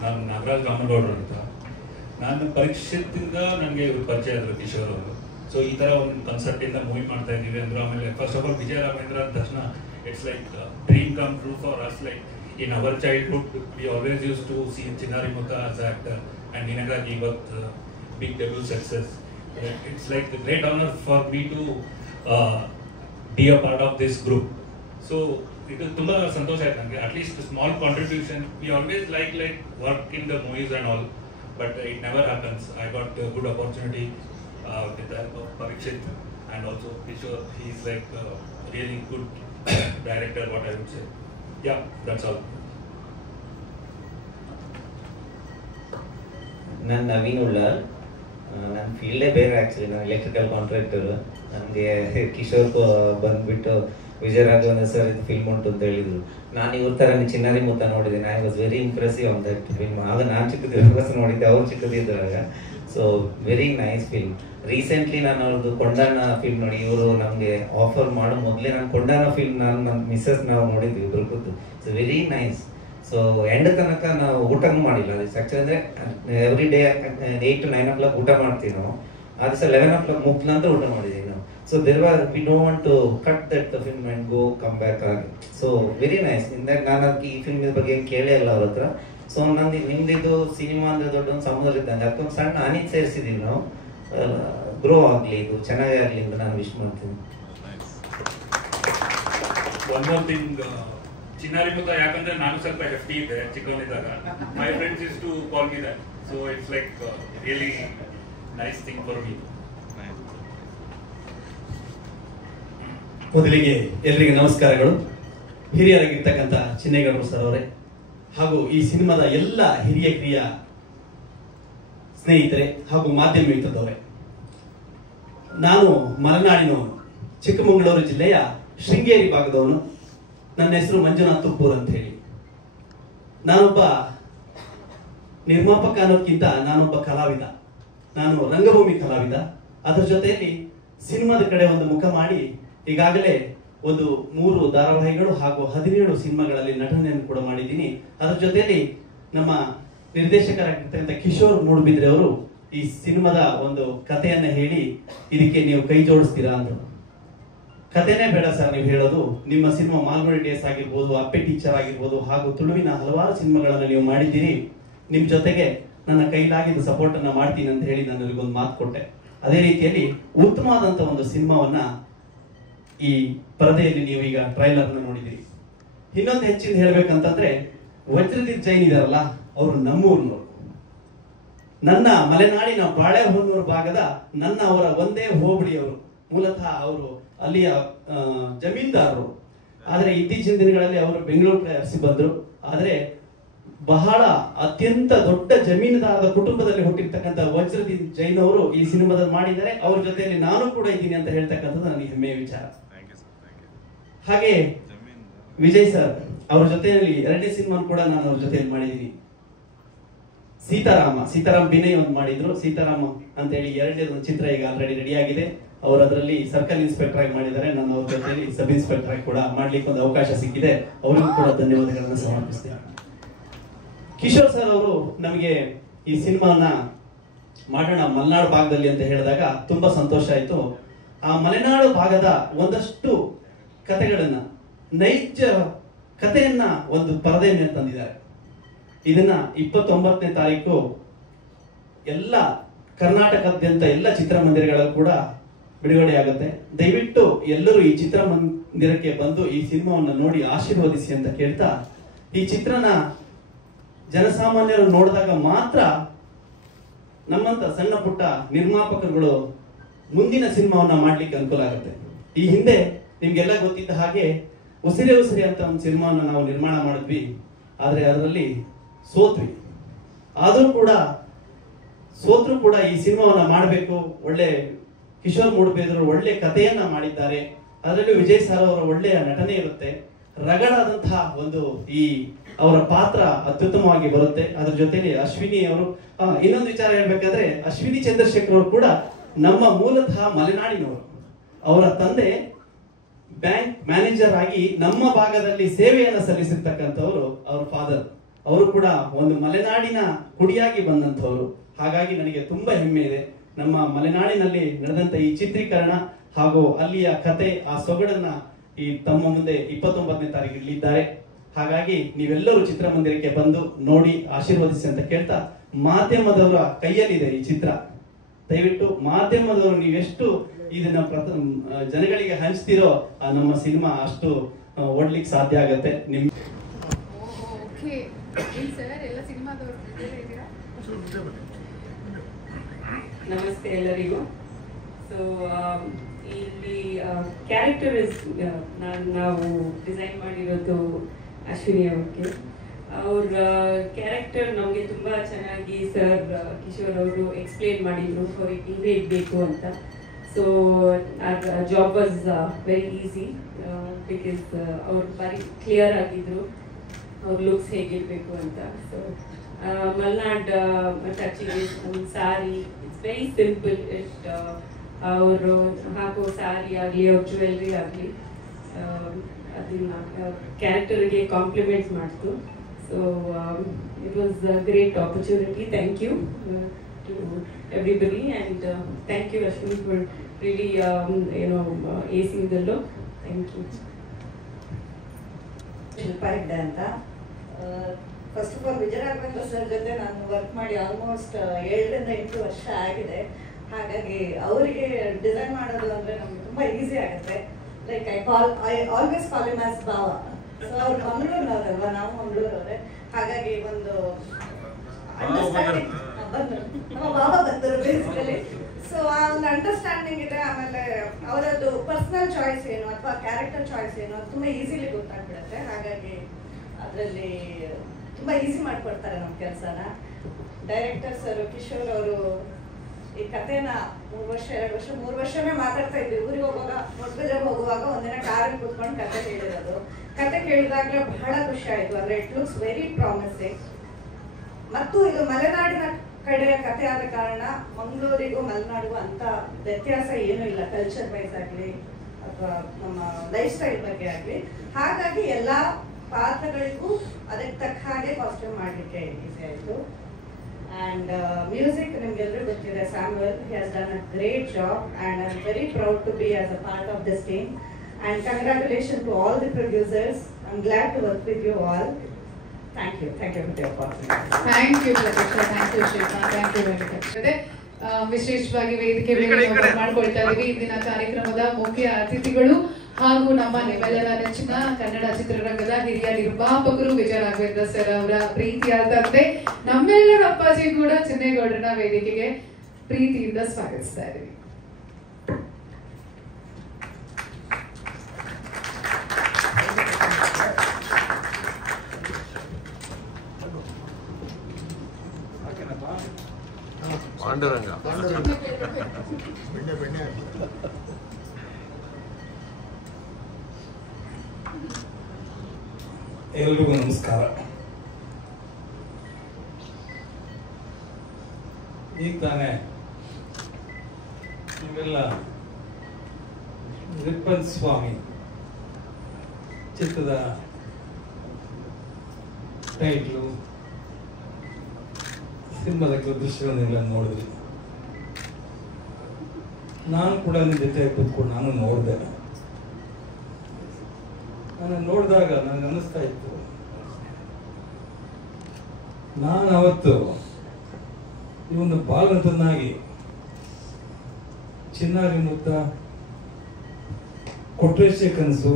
ನಾನು ನಾಗರಾಜ್ ರಾಮಗೌಡ್ರು ಅಂತ. ನಾನು ಪರೀಕ್ಷೆಯಿಂದ ನನಗೆ ಪರಿಚಯ ಆದರು ಕಿಶೋರ್ ಅವರು. ಸೊ ಈ ಥರ ಒಂದು ಕನ್ಸೆಪ್ಟಿಂದ ಮೂವಿ ಮಾಡ್ತಾ ಇದ್ದೀವಿ ಅಂದ್ರೆ, ಆಮೇಲೆ first of all Vijaya Raghavendra ಅಂದ ತಕ್ಷಣ it's like dream come true for us. Like in our childhood we always used to see Chinnari Mutha as actor and Ninaga gave us big debut success. It's like a great honor for me to be a part of this group. So it is tumba santosh aaytu nange, at least a small contribution. We always like work in the movies and all, but it never happens. I got a good opportunity with the help of Parikshit and also Kishore. He is like a really good director, what I would say. Yeah, that's all. ನಾನು ನವೀನ್ ಉಳ್ಳಾಲ್. ನನ್ನ ಫೀಲ್ಡೇ ಬೇರೆ actually, ನಾನು electrical contractor. ನನಗೆ ಕಿಶೋರ್ ಬಂದುಬಿಟ್ಟು Vijaya Raghavendra sir ಇದು film ಉಂಟು ಅಂತ ಹೇಳಿದರು. ನಾನು ಇವ್ರ ಥರ ಚಿನ್ನಾರಿ ಮುತ್ತ ನೋಡಿದ್ದೀನಿ. I was very impressive on that film. ಆಗ ನಾನು ಚಿಕ್ಕದಿರುವಾಗ ನೋಡಿದ್ದೆ, ಅವ್ರು ಚಿಕ್ಕದಿದ್ದಾಗ. So very nice film. Recently ನಾನು ಅವ್ರದ್ದು ಕೊಂಡಾನ ಫಿಲ್ಮ್ ನೋಡಿ, ಇವರು ನಮಗೆ ಆಫರ್ ಮಾಡೋ ಮೊದಲೇ ನಾನು ಕೊಂಡಾನ ಫಿಲ್ಮ್ ನನ್ನ ಮಿಸ್ಸಸ್ ನಾವು ನೋಡಿದ್ವಿ ಇಬ್ಬರು ಕೂತು. It's very nice. So end ತನಕ ನಾವು ಊಟನೂ ಮಾಡಿಲ್ಲ. ಅದು ಆ್ಯಕ್ಚುಲಿ ಅಂದರೆ ಎವ್ರಿ ಡೇ 8 to 9 o'clock ಊಟ ಮಾಡ್ತೀವಿ ನಾವು. ಆ ದಿವಸ 11 o'clock ಮುಗ್ದ ನಂತರ ಊಟ ಮಾಡಿದ್ದೀವಿ ನಾವು. So there was we don't want to cut that the film and go come back ಆಗಿ. So very nice. ಇಂದಾಗ ನಾನು ಅದಕ್ಕೆ ಈ ಫಿಲ್ಮ್ ಬಗ್ಗೆ ಕೇಳೇ ಇಲ್ಲ ಅವ್ರ ಹತ್ರ. ಸೊ ನಂದು ನಿಮ್ದಿದ್ದು ಸಿನಿಮಾ ಅಂದರೆ ದೊಡ್ಡ ಒಂದು ಸಮುದ್ರ ಇದ್ದಂಗೆ, ಅದಕ್ಕೊಂದು ಸಣ್ಣ ಹನಿ ಸೇರಿಸಿದ್ದೀವಿ ನಾವು. ಗ್ರೋ ಆಗಲಿ, ಇದು ಚೆನ್ನಾಗೇ ಆಗಲಿ ಅಂತ ನಾನು ವಿಶ್ ಮಾಡ್ತೀನಿ. ಒನ್ ಮೋರ್ ಥಿಂಗ್, ಚಿನ್ನಾರಿ ಮುತ್ತ ಯಾಕಂದ್ರೆ ನಾನು ಸ್ವಲ್ಪ ಹೆಫ್ಟಿ ಇದ್ದೆ ಚಿಕ್ಕವನಿದ್ದಾಗ. My friends is to call me that. So it's like really nice thing for me. ಮೊದಲಿಗೆ ಎಲ್ಲರಿಗೆ ನಮಸ್ಕಾರಗಳು. ಹಿರಿಯರಾಗಿರ್ತಕ್ಕಂಥ ಚಿನ್ನೇಗೌಡರು ಸರ್ ಅವರೇ, ಹಾಗೂ ಈ ಸಿನಿಮಾದ ಎಲ್ಲ ಹಿರಿಯ ಕಿರಿಯ ಸ್ನೇಹಿತರೆ ಹಾಗೂ ಮಾಧ್ಯಮ ಮಿತ್ರದವರೇ, ನಾನು ಮಲೆನಾಡಿನವನು, ಚಿಕ್ಕಮಗಳೂರು ಜಿಲ್ಲೆಯ ಶೃಂಗೇರಿ ಭಾಗದವನು. ನನ್ನ ಹೆಸರು ಮಂಜುನಾಥ್ ತುಪ್ಪೂರ್ ಅಂತ ಹೇಳಿ. ನಾನೊಬ್ಬ ನಿರ್ಮಾಪಕ ಅನ್ನೋದಕ್ಕಿಂತ ನಾನೊಬ್ಬ ಕಲಾವಿದ. ನಾನು ರಂಗಭೂಮಿ ಕಲಾವಿದ. ಅದರ ಜೊತೆಯಲ್ಲಿ ಸಿನಿಮಾದ ಕಡೆ ಒಂದು ಮುಖ ಮಾಡಿ ಈಗಾಗಲೇ ಒಂದು 3 ಧಾರಾವಾಹಿಗಳು ಹಾಗೂ 17 ಸಿನಿಮಾಗಳಲ್ಲಿ ನಟನೆಯನ್ನು ಕೂಡ ಮಾಡಿದ್ದೀನಿ. ಅದರ ಜೊತೆಯಲ್ಲಿ ನಮ್ಮ ನಿರ್ದೇಶಕರಾಗಿರ್ತಕ್ಕಂಥ ಕಿಶೋರ್ ಮೂಡುಬಿದ್ರೆ ಅವರು ಈ ಸಿನಿಮಾದ ಒಂದು ಕಥೆಯನ್ನ ಹೇಳಿ ಇದಕ್ಕೆ ನೀವು ಕೈ ಜೋಡಿಸ್ತೀರಾ ಅಂದ್ರು. ಕಥೆನೇ ಬೇಡ ಸರ್ ನೀವು ಹೇಳೋದು, ನಿಮ್ಮ ಸಿನಿಮಾ ಮಾಲ್ಗುಡಿ ಡೇಸ್ ಆಗಿರ್ಬೋದು, ಅಪ್ಪೆ ಟೀಚರ್ ಆಗಿರ್ಬೋದು, ಹಾಗೂ ತುಳುವಿನ ಹಲವಾರು ಸಿನಿಮಾಗಳನ್ನು ನೀವು ಮಾಡಿದ್ದೀರಿ. ನಿಮ್ಮ ಜೊತೆಗೆ ನನ್ನ ಕೈಲಾಗಿದ್ದ ಸಪೋರ್ಟ್ ಅನ್ನ ಮಾಡ್ತೀನಿ ಅಂತ ಹೇಳಿ ನಾನು ಅವರಿಗೊಂದು ಮಾತು ಕೊಟ್ಟೆ. ಅದೇ ರೀತಿಯಲ್ಲಿ ಉತ್ತಮವಾದಂತ ಒಂದು ಸಿನಿಮಾವನ್ನ ಈ ಪರದೆಯಲ್ಲಿ ನೀವು ಈಗ ಟ್ರೈಲರ್ ನೋಡಿದಿರಿ. ಇನ್ನೊಂದು ಹೆಚ್ಚಿನ ಹೇಳ್ಬೇಕಂತಂದ್ರೆ, ವಜ್ರದೀಪ್ ಜೈನ್ ಇದಾರಲ್ಲ, ಅವರು ನಮ್ಮೂರ್ನವರು. ನನ್ನ ಮಲೆನಾಡಿನ ಬಾಳೆಹೊನ್ನೂರು ಭಾಗದ ಅವರ ಒಂದೇ ಹೋಬಳಿಯವರು. ಮೂಲತಃ ಅವರು ಅಲ್ಲಿಯ ಜಮೀನ್ದಾರರು. ಆದರೆ ಇತ್ತೀಚಿನ ದಿನಗಳಲ್ಲಿ ಅವರು ಬೆಂಗಳೂರು ಅರಸಿ ಬಂದರು. ಆದರೆ ಬಹಳ ಅತ್ಯಂತ ದೊಡ್ಡ ಜಮೀನುದಾರದ ಕುಟುಂಬದಲ್ಲಿ ಹುಟ್ಟಿರ್ತಕ್ಕಂಥ ವಜ್ರದೀಪ್ ಜೈನ್ ಅವರು ಈ ಸಿನಿಮಾದಲ್ಲಿ ಮಾಡಿದ್ದಾರೆ. ಅವ್ರ ಜೊತೆಯಲ್ಲಿ ನಾನು ಕೂಡ ಇದ್ದೀನಿ ಅಂತ ಹೇಳ್ತಕ್ಕಂಥದ್ದು ನನಗೆ ಹೆಮ್ಮೆಯ ವಿಚಾರ. ಹಾಗೆ ವಿಜಯ್ ಸರ್ ಅವ್ರ ಜೊತೆಯಲ್ಲಿ 2ನೇ ಸಿನಿಮಾ ಕೂಡ ನಾನು ಅವ್ರ ಜೊತೆಯಲ್ಲಿ ಮಾಡಿದ್ದೀನಿ. ಸೀತಾರಾಮ್ ಬಿನಯ್ ಒಂದು ಮಾಡಿದ್ರು. ಸೀತಾರಾಮ ಅಂತ ಹೇಳಿ 2ನೇ ಒಂದು ಚಿತ್ರ ಈಗ ಆಲ್ರೆಡಿ ರೆಡಿ ಆಗಿದೆ. ಅವರು ಅದರಲ್ಲಿ ಸರ್ಕಲ್ ಇನ್ಸ್ಪೆಕ್ಟರ್ ಆಗಿ ಮಾಡಿದ್ದಾರೆ. ನಾನು ಅವ್ರ ಜೊತೆಯಲ್ಲಿ ಸಬ್ ಇನ್ಸ್ಪೆಕ್ಟರ್ ಆಗಿ ಕೂಡ ಮಾಡ್ಲಿಕ್ಕೆ ಒಂದು ಅವಕಾಶ ಸಿಕ್ಕಿದೆ. ಅವರಿಗೂ ಕೂಡ ಧನ್ಯವಾದಗಳನ್ನು ಸಮರ್ಪಿಸ್ತೇನೆ. ಕಿಶೋರ್ ಸರ್ ಅವರು ನಮಗೆ ಈ ಸಿನಿಮಾನ ಮಾಡೋಣ ಮಲೆನಾಡು ಭಾಗದಲ್ಲಿ ಅಂತ ಹೇಳಿದಾಗ ತುಂಬಾ ಸಂತೋಷ ಆಯ್ತು. ಆ ಮಲೆನಾಡು ಭಾಗದ ಒಂದಷ್ಟು ಕಥೆಗಳನ್ನ ನೈಜ ಕಥೆಯನ್ನ ಒಂದು ಪರದೆ ಮೇಲೆ ತಂದಿದ್ದಾರೆ. ಇದನ್ನ 29ನೇ ತಾರೀಕು ಎಲ್ಲ ಕರ್ನಾಟಕದಾದ್ಯಂತ ಎಲ್ಲ ಚಿತ್ರಮಂದಿರಗಳಲ್ಲಿ ಕೂಡ ಬಿಡುಗಡೆ ಆಗುತ್ತೆ. ದಯವಿಟ್ಟು ಎಲ್ಲರೂ ಈ ಚಿತ್ರಮಂದಿರಕ್ಕೆ ಬಂದು ಈ ಸಿನಿಮಾವನ್ನು ನೋಡಿ ಆಶೀರ್ವದಿಸಿ ಅಂತ ಕೇಳ್ತಾ, ಈ ಚಿತ್ರನ ಜನಸಾಮಾನ್ಯರು ನೋಡಿದಾಗ ಮಾತ್ರ ನಮ್ಮಂತ ಸಣ್ಣ ಪುಟ್ಟ ನಿರ್ಮಾಪಕರುಗಳು ಮುಂದಿನ ಸಿನಿಮಾವನ್ನ ಮಾಡ್ಲಿಕ್ಕೆ ಅನುಕೂಲ ಆಗುತ್ತೆ. ಈ ಹಿಂದೆ ನಿಮ್ಗೆಲ್ಲ ಗೊತ್ತಿದ್ದ ಹಾಗೆ ಉಸಿರೇ ಉಸಿರೇ ಅಂತ ಒಂದು ಸಿನಿಮಾವನ್ನ ನಾವು ನಿರ್ಮಾಣ ಮಾಡಿದ್ವಿ. ಆದ್ರೆ ಅದರಲ್ಲಿ ಸೋತ್ವಿ. ಆದ್ರೂ ಕೂಡ ಈ ಸಿನಿಮಾವನ್ನ ಮಾಡಬೇಕು, ಒಳ್ಳೆ ಕಿಶೋರ್ ಮೂಡಬೇದ್ರು ಒಳ್ಳೆ ಕಥೆಯನ್ನ ಮಾಡಿದ್ದಾರೆ. ಅದರಲ್ಲೂ ವಿಜಯ್ ಸರ್ ಅವರ ಒಳ್ಳೆಯ ನಟನೆ ಇರುತ್ತೆ. ರಗಡಾದಂತಹ ಒಂದು ಈ ಅವರ ಪಾತ್ರ ಅತ್ಯುತ್ತಮವಾಗಿ ಬರುತ್ತೆ. ಅದ್ರ ಜೊತೆಲಿ ಅಶ್ವಿನಿ ಅವರು, ಇನ್ನೊಂದು ವಿಚಾರ ಹೇಳ್ಬೇಕಾದ್ರೆ ಅಶ್ವಿನಿ ಚಂದ್ರಶೇಖರ್ ಅವರು ಕೂಡ ನಮ್ಮ ಮೂಲತಃ ಮಲೆನಾಡಿನವರು. ಅವರ ತಂದೆ ಬ್ಯಾಂಕ್ ಮ್ಯಾನೇಜರ್ ಆಗಿ ನಮ್ಮ ಭಾಗದಲ್ಲಿ ಸೇವೆಯನ್ನು ಸಲ್ಲಿಸಿರ್ತಕ್ಕಂಥವ್ರು ಅವ್ರ ಫಾದರ್. ಅವರು ಕೂಡ ಒಂದು ಮಲೆನಾಡಿನ ಕುಡಿಯಾಗಿ ಬಂದಂಥವ್ರು. ಹಾಗಾಗಿ ನನಗೆ ತುಂಬಾ ಹೆಮ್ಮೆ ಇದೆ. ನಮ್ಮ ಮಲೆನಾಡಿನಲ್ಲಿ ನಡೆದಂತ ಈ ಚಿತ್ರೀಕರಣ ಹಾಗೂ ಅಲ್ಲಿಯ ಕತೆ, ಆ ಸೊಗಡನ್ನ ಈ ತಮ್ಮ ಮುಂದೆ 29ನೇ ತಾರೀಕು ಇಲ್ಲಿದ್ದಾರೆ. ಹಾಗಾಗಿ ನೀವೆಲ್ಲರೂ ಚಿತ್ರಮಂದಿರಕ್ಕೆ ಬಂದು ನೋಡಿ ಆಶೀರ್ವದಿಸಿ ಅಂತ ಕೇಳ್ತಾ, ಮಾಧ್ಯಮದವರ ಕೈಯಲ್ಲಿದೆ ಈ ಚಿತ್ರ. ದಯವಿಟ್ಟು ಮಾಧ್ಯಮದವರು ನೀವೆಷ್ಟು ಇದನ್ನ ಜನಗಳಿಗೆ ಹಂಚ್ತಿರೋ ನಮ್ಮ ಸಿನಿಮಾ ಅಷ್ಟು ಓಡ್ಲಿಕ್ಕೆ ಸಾಧ್ಯ ಆಗತ್ತೆ. ನಮಸ್ತೆ ಎಲ್ಲರಿಗೂ. ಸೊ ಇಲ್ಲಿ ಕ್ಯಾರೆಕ್ಟರ್ ನಾವು ಡಿಸೈನ್ ಮಾಡಿರೋದು ಅಶ್ವಿನಿ ಅವ್ರಿಗೆ. ಅವ್ರ ಕ್ಯಾರೆಕ್ಟರ್ ನಮಗೆ ತುಂಬ ಚೆನ್ನಾಗಿ ಸರ್ ಕಿಶೋರ್ ಅವರು ಎಕ್ಸ್ಪ್ಲೇನ್ ಮಾಡಿದ್ರು, ಅವ್ರಿಗೆ ಹಿಂಗೆ ಇರಬೇಕು ಅಂತ. So job was very easy because ಅವ್ರು ಭಾರಿ ಕ್ಲಿಯರ್ ಆಗಿದ್ರು ಅವ್ರ ಲುಕ್ಸ್ ಹೇಗಿರಬೇಕು ಅಂತ. ಸೊ ಮಲ್ನಾಡ್ ಟಚಿಂಗ್ ಒಂದು ಸಾರಿ, ಇಟ್ಸ್ ವೆರಿ ಸಿಂಪಲ್. ಅವರು ಹಾಕೋ ಸಾರಿ ಆಗಲಿ, ಅವ್ರ ಜ್ಯುವೆಲ್ರಿ ಆಗಲಿ, ಅದನ್ನ ಕ್ಯಾರೆಕ್ಟರ್ಗೆ ಕಾಂಪ್ಲಿಮೆಂಟ್ಸ್ ಮಾಡ್ತು. So it was a great opportunity. Thank you to everybody and thank you Ashwini for really acing the look. Thank you. Shilpa Hegde ಅಂತ. First of all Vijaya Raghavendra sir ಜೊತೆ ನಾನು ವರ್ಕ್ ಮಾಡಿ ಆಲ್ಮೋಸ್ಟ್ 7 ರಿಂದ 8 ವರ್ಷ ಆಗಿದೆ. ಹಾಗಾಗಿ ಅವರಿಗೆ ಡಿಸೈನ್ ಮಾಡೋದು ಅಂದ್ರೆ ನಮ್ಗೆ ತುಂಬಾ ಈಸಿ ಆಗುತ್ತೆ. Like I always call him as ಭಾವ. ಸೊ ಅವ್ರು ಮಂಗಳೂರಿನವರಲ್ವಾ, ನಾವು ಮಂಗಳೂರವ್ರೆ. ಹಾಗಾಗಿ ಒಂದು ಅಂಡರ್ಸ್ಟ್ಯಾಂಡಿಂಗ್ ನಮ್ಮ ಭಾವ ಬಂದರು ಬೇಸಿಕಲಿ. ಸೊ ಆ ಒಂದು ಅಂಡರ್ಸ್ಟ್ಯಾಂಡಿಂಗ್ ಇದೆ. ಆಮೇಲೆ ಅವರದ್ದು ಪರ್ಸನಲ್ ಚಾಯ್ಸ್ ಏನು ಅಥವಾ ಕ್ಯಾರೆಕ್ಟರ್ ಚಾಯ್ಸ್ ಏನು ಅದು ತುಂಬಾ ಈಸಿಲಿ ಗೊತ್ತಾಗ್ಬಿಡುತ್ತೆ. ಹಾಗಾಗಿ ಅದರಲ್ಲಿ ತುಂಬಾ ಈಸಿ ಮಾಡ್ಕೊಡ್ತಾರೆ ನಮ್ಮ ಕೆಲಸನ. ಡೈರೆಕ್ಟರ್ ಸರ್ ಕಿಶೋರ್ ಅವರು ಈ ಕಥೆನ 3 ವರ್ಷ 2 ವರ್ಷ 3 ವರ್ಷನೇ ಮಾತಾಡ್ತಾ ಇದ್ವಿ. ಊರಿಗೆ ಹೋಗುವಾಗ, ಮೊಟ್ಗಜಾಗ ಹೋಗುವಾಗ ಒಂದಿನ ಕಾರಲ್ಲಿ ಕೂತ್ಕೊಂಡು ಕತೆ ಹೇಳಿರೋದು. ಕತೆ ಕೇಳಿದಾಗಲೇ ಬಹಳ ಖುಷಿ ಆಯಿತು. ಅಂದರೆ ಇಟ್ ಲುಕ್ಸ್ ವೆರಿ ಪ್ರಾಮಿಸಿಂಗ್. ಮತ್ತು ಇದು ಮಲೆನಾಡಿನ ಕಡೆಯ ಕತೆ ಆದ ಕಾರಣ ಮಂಗಳೂರಿಗೂ ಮಲೆನಾಡಿಗೂ ಅಂತ ವ್ಯತ್ಯಾಸ ಏನೂ ಇಲ್ಲ, ಕಲ್ಚರ್ ವೈಸ್ ಆಗಲಿ ಅಥವಾ ನಮ್ಮ ಲೈಫ್ ಸ್ಟೈಲ್ ಬಗ್ಗೆ ಆಗಲಿ. ಹಾಗಾಗಿ ಎಲ್ಲ ಪಾತ್ರಗಳಿಗೂ ಅದಕ್ಕೆ ತಕ್ಕ ಹಾಗೆ ಕಾಸ್ಟ್ಯೂಮ್ ಮಾಡಲಿಕ್ಕೆ ಈಸಿ ಆಯಿತು. And music, ನಿಮ್ಗೆಲ್ಲರೂ ಗೊತ್ತಿದೆ, Samuel, he has done a great job and I'm very proud to be as a part of this team. And congratulations to all the producers. I'm glad to work with you all. Thank you for the opportunity. Thank you, Pratisha. Thank you, Shilpa. Thank you very much. ವಿಶೇಷವಾಗಿ ವೇದಿಕೆ ಮೇಲೆ ಮಾಡ್ಕೊಳ್ತಾ ಇದೀವಿ. ಇಂದಿನ ಕಾರ್ಯಕ್ರಮದ ಮುಖ್ಯ ಅತಿಥಿಗಳು ಹಾಗೂ ನಮ್ಮ ನಿಮ್ಮೆಲ್ಲರ ನೆಚ್ಚಿನ ಕನ್ನಡ ಚಿತ್ರರಂಗದ ಹಿರಿಯ ನಿರ್ಮಾಪಕರು ವಿಜಯ ರಾಘವೇಂದ್ರ ಸರ್ ಅವರ ಪ್ರೀತಿಯ ತಂದೆ ನಮ್ಮೆಲ್ಲರ ಅಪ್ಪಾಜಿ ಕೂಡ ಚಿನ್ನೇಗೌಡರನ್ನ ವೇದಿಕೆಗೆ ಪ್ರೀತಿಯಿಂದ ಸ್ವಾಗತಿಸ್ತಾ ಇದ್ದೀವಿ. ಪಾಂಡುರಂಗ ಎಲ್ರಿಗೂ ನಮಸ್ಕಾರ. ಈಗ ತಾನೇ ನೀವೆಲ್ಲ ರಿಪ್ಪನ್ ಸ್ವಾಮಿ ಚಿತ್ರದ ಟೈಟ್ಲು, ಸಿನಿಮಾದ ದೃಶ್ಯವನ್ನೆಲ್ಲ ನೋಡಿದ್ರಿ. ನಾನು ಕೂಡ ನಿಮ್ಮ ಜೊತೆ ಕೂತ್ಕೊಂಡು ನಾನು ನೋಡಿದೆ. ನಾನು ನೋಡಿದಾಗ ನನಗೆ ಅನ್ನಿಸ್ತಾ ಇತ್ತು, ನಾನು ಅವತ್ತು ಇವನು ಬಾಲನಟನಾಗಿ ಚಿನ್ನಾರಿ ಮುತ್ತ, ಕೊಟ್ರೇಶೆ ಕನಸು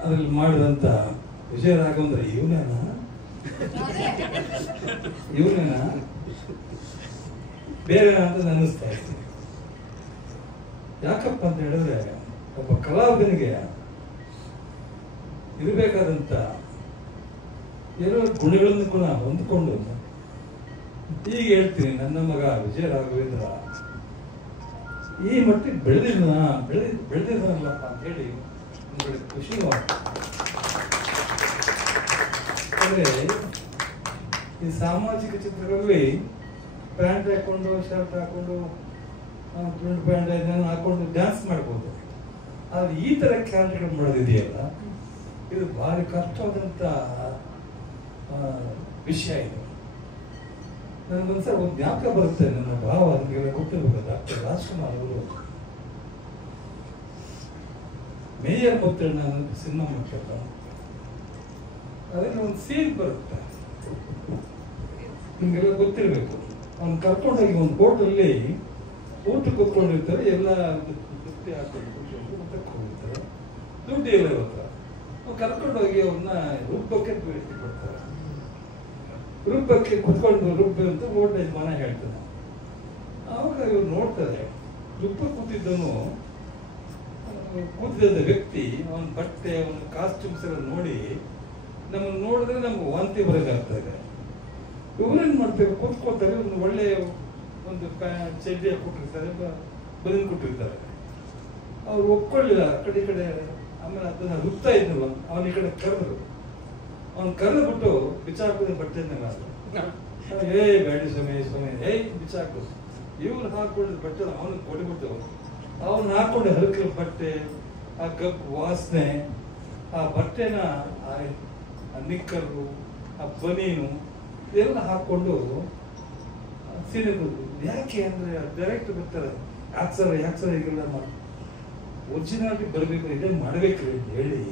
ಅದರಲ್ಲಿ ಮಾಡಿದಂಥ ವಿಜಯ ರಾಘವೇಂದ್ರ ಇವನೇನಾ ಬೇರೆ ಅಂತ ಅನ್ನಿಸ್ತಾ ಇತ್ತು. ಯಾಕಪ್ಪ ಅಂತ ಹೇಳಿದ್ರೆ ಒಬ್ಬ ಕಲಾವಿದನಿಗೆ ಇರಬೇಕಾದಂಥ ಏನೋ ಗುಣಗಳನ್ನು ಕೂಡ ಹೊಂದ್ಕೊಂಡು ಈಗ ಹೇಳ್ತೀನಿ, ನನ್ನ ಮಗ ವಿಜಯ ರಾಘವೇಂದ್ರ ಈ ಮಟ್ಟಿಗೆ ಬೆಳೆದಿದ್ದಾನಲ್ಲಪ್ಪ ಅಂತ ಹೇಳಿ ನಿಮಗೆ ಖುಷಿ ಅಂದ್ರೆ ಈ ಸಾಮಾಜಿಕ ಚಿತ್ರಗಳಲ್ಲಿ ಪ್ಯಾಂಟ್ ಹಾಕೊಂಡು ಶರ್ಟ್ ಹಾಕೊಂಡು ಪ್ರಿಂಟ್ ಪ್ಯಾಂಟ್ ಹಾಕೊಂಡು ಡ್ಯಾನ್ಸ್ ಮಾಡ್ಬೋದು. ಆದ್ರೆ ಈ ತರ ಕ್ಯಾರೆಕ್ಟರ್ ಮಾಡೋದಿದೆಯಲ್ಲ, ಇದು ಭಾರಿ ಕಷ್ಟವಾದಂತ ವಿಷಯ. ಇದು ನನಗೊಂದ್ಸಲ ಒಂದು ಜ್ಞಾಪಕ ಬರುತ್ತೆ. ನನ್ನ ಭಾವ ನನಗೆಲ್ಲ ಗೊತ್ತಿರ್ಬೇಕು, ಡಾಕ್ಟರ್ ರಾಜ್ಕುಮಾರ್ ಅವರು ಮೇಯರ್ ಮುತ್ತಣ್ಣ ಸಿನಿಮಾ ಮಾಡ್ತಾರೆ. ಅದರಲ್ಲಿ ಒಂದು ಸೀನ್ ಬರುತ್ತೆ, ನಿಮ್ಗೆಲ್ಲ ಗೊತ್ತಿರ್ಬೇಕು. ಅವ್ನು ಕರ್ಕೊಂಡೋಗಿ ಒಂದು ಹೋಟೆಲ್ಲಿ ಊಟ ಕೂತ್ಕೊಂಡಿರ್ತಾರೆ, ಎಲ್ಲ ಬುತ್ತಿ ಹಾಕೊಂಡು ಊಟಕ್ಕೆ ಹೋಗಿರ್ತಾರೆ, ದುಡ್ಡು ಎಲ್ಲ ಇರುತ್ತೆ. ಅವ್ನು ಕರ್ಕೊಂಡೋಗಿ ಅವ್ರನ್ನ ರುಬ್ಬಕ್ಕೆ ಕೊಡ್ತಾರೆ. ರುಬ್ಬಕ್ಕೆ ಕುತ್ಕೊಂಡು ರುಬ್ಬಿ ಅಂತ ಹೋಟೆಲ್ ಯಜಮಾನ ಹೇಳ್ತಾನೆ. ಆವಾಗ ಇವ್ರು ನೋಡ್ತಾರೆ, ರುಬ್ಬ ಕೂತಿದ್ದನು ಕೂತಿದ್ದ ವ್ಯಕ್ತಿ ಅವನ ಬಟ್ಟೆ, ಅವನ ಕಾಸ್ಟ್ಯೂಮ್ಸ್ ಎಲ್ಲ ನೋಡಿ ನಮ್ಮನ್ನು ನೋಡಿದ್ರೆ ನಮ್ಗೆ ವಾಂತಿ ಬರೋದಾಗ್ತಾ ಇದೆ. ಇವ್ರೇನ್ ಮಾಡ್ತಾರೆ, ಕೂತ್ಕೊಳ್ತಾರೆ, ಒಂದು ಒಳ್ಳೆ ಒಂದು ಚಡ್ಡಿ ಕೊಟ್ಟಿರ್ತಾರೆ, ಬದಲು ಕೊಟ್ಟಿರ್ತಾರೆ. ಅವ್ರು ಒಪ್ಕೊಳ್ಳಿಲ್ಲ ಆ ಕಡೆ ಈ ಕಡೆ. ಆಮೇಲೆ ಅದನ್ನ ರುಬ್ತಾ ಇದ್ನಲ್ಲ, ಅವನ ಈ ಕಡೆ ಕರೆದ್ರು. ಅವ್ನು ಕರೆದ್ಬಿಟ್ಟು ಬಿಚ್ಚಾಕೋದು ಬಟ್ಟೆನೆಲ್ಲ. ಬೇಡಿ ಸಮಯ ಬಿಚ್ಚಾಕು. ಇವ್ರು ಹಾಕೊಂಡಿದ್ ಬಟ್ಟೆ ಅವನಿಗೆ ಕೊಟ್ಬಿಟ್ಟು ಅವನು ಹಾಕೊಂಡು ಹರಕಿರೋ ಬಟ್ಟೆ, ಆ ಗಪ್ ವಾಸನೆ, ಆ ಬಟ್ಟೆನ ಆ ನಿಕ್ಕರು, ಆ ಬನೀನು ಇದೆಲ್ಲ ಹಾಕೊಂಡು ಸೀರೆಗಳು. ಯಾಕೆ ಅಂದ್ರೆ ಡೈರೆಕ್ಟ್ ಬರ್ತಾರೆ, ಯಾಕೆ ಈಗೆಲ್ಲ ಒರಿಜಿನಾಲಿಟಿ ಬರಬೇಕು, ಇದೇ ಮಾಡಬೇಕ್ರಿ ಅಂತ ಹೇಳಿ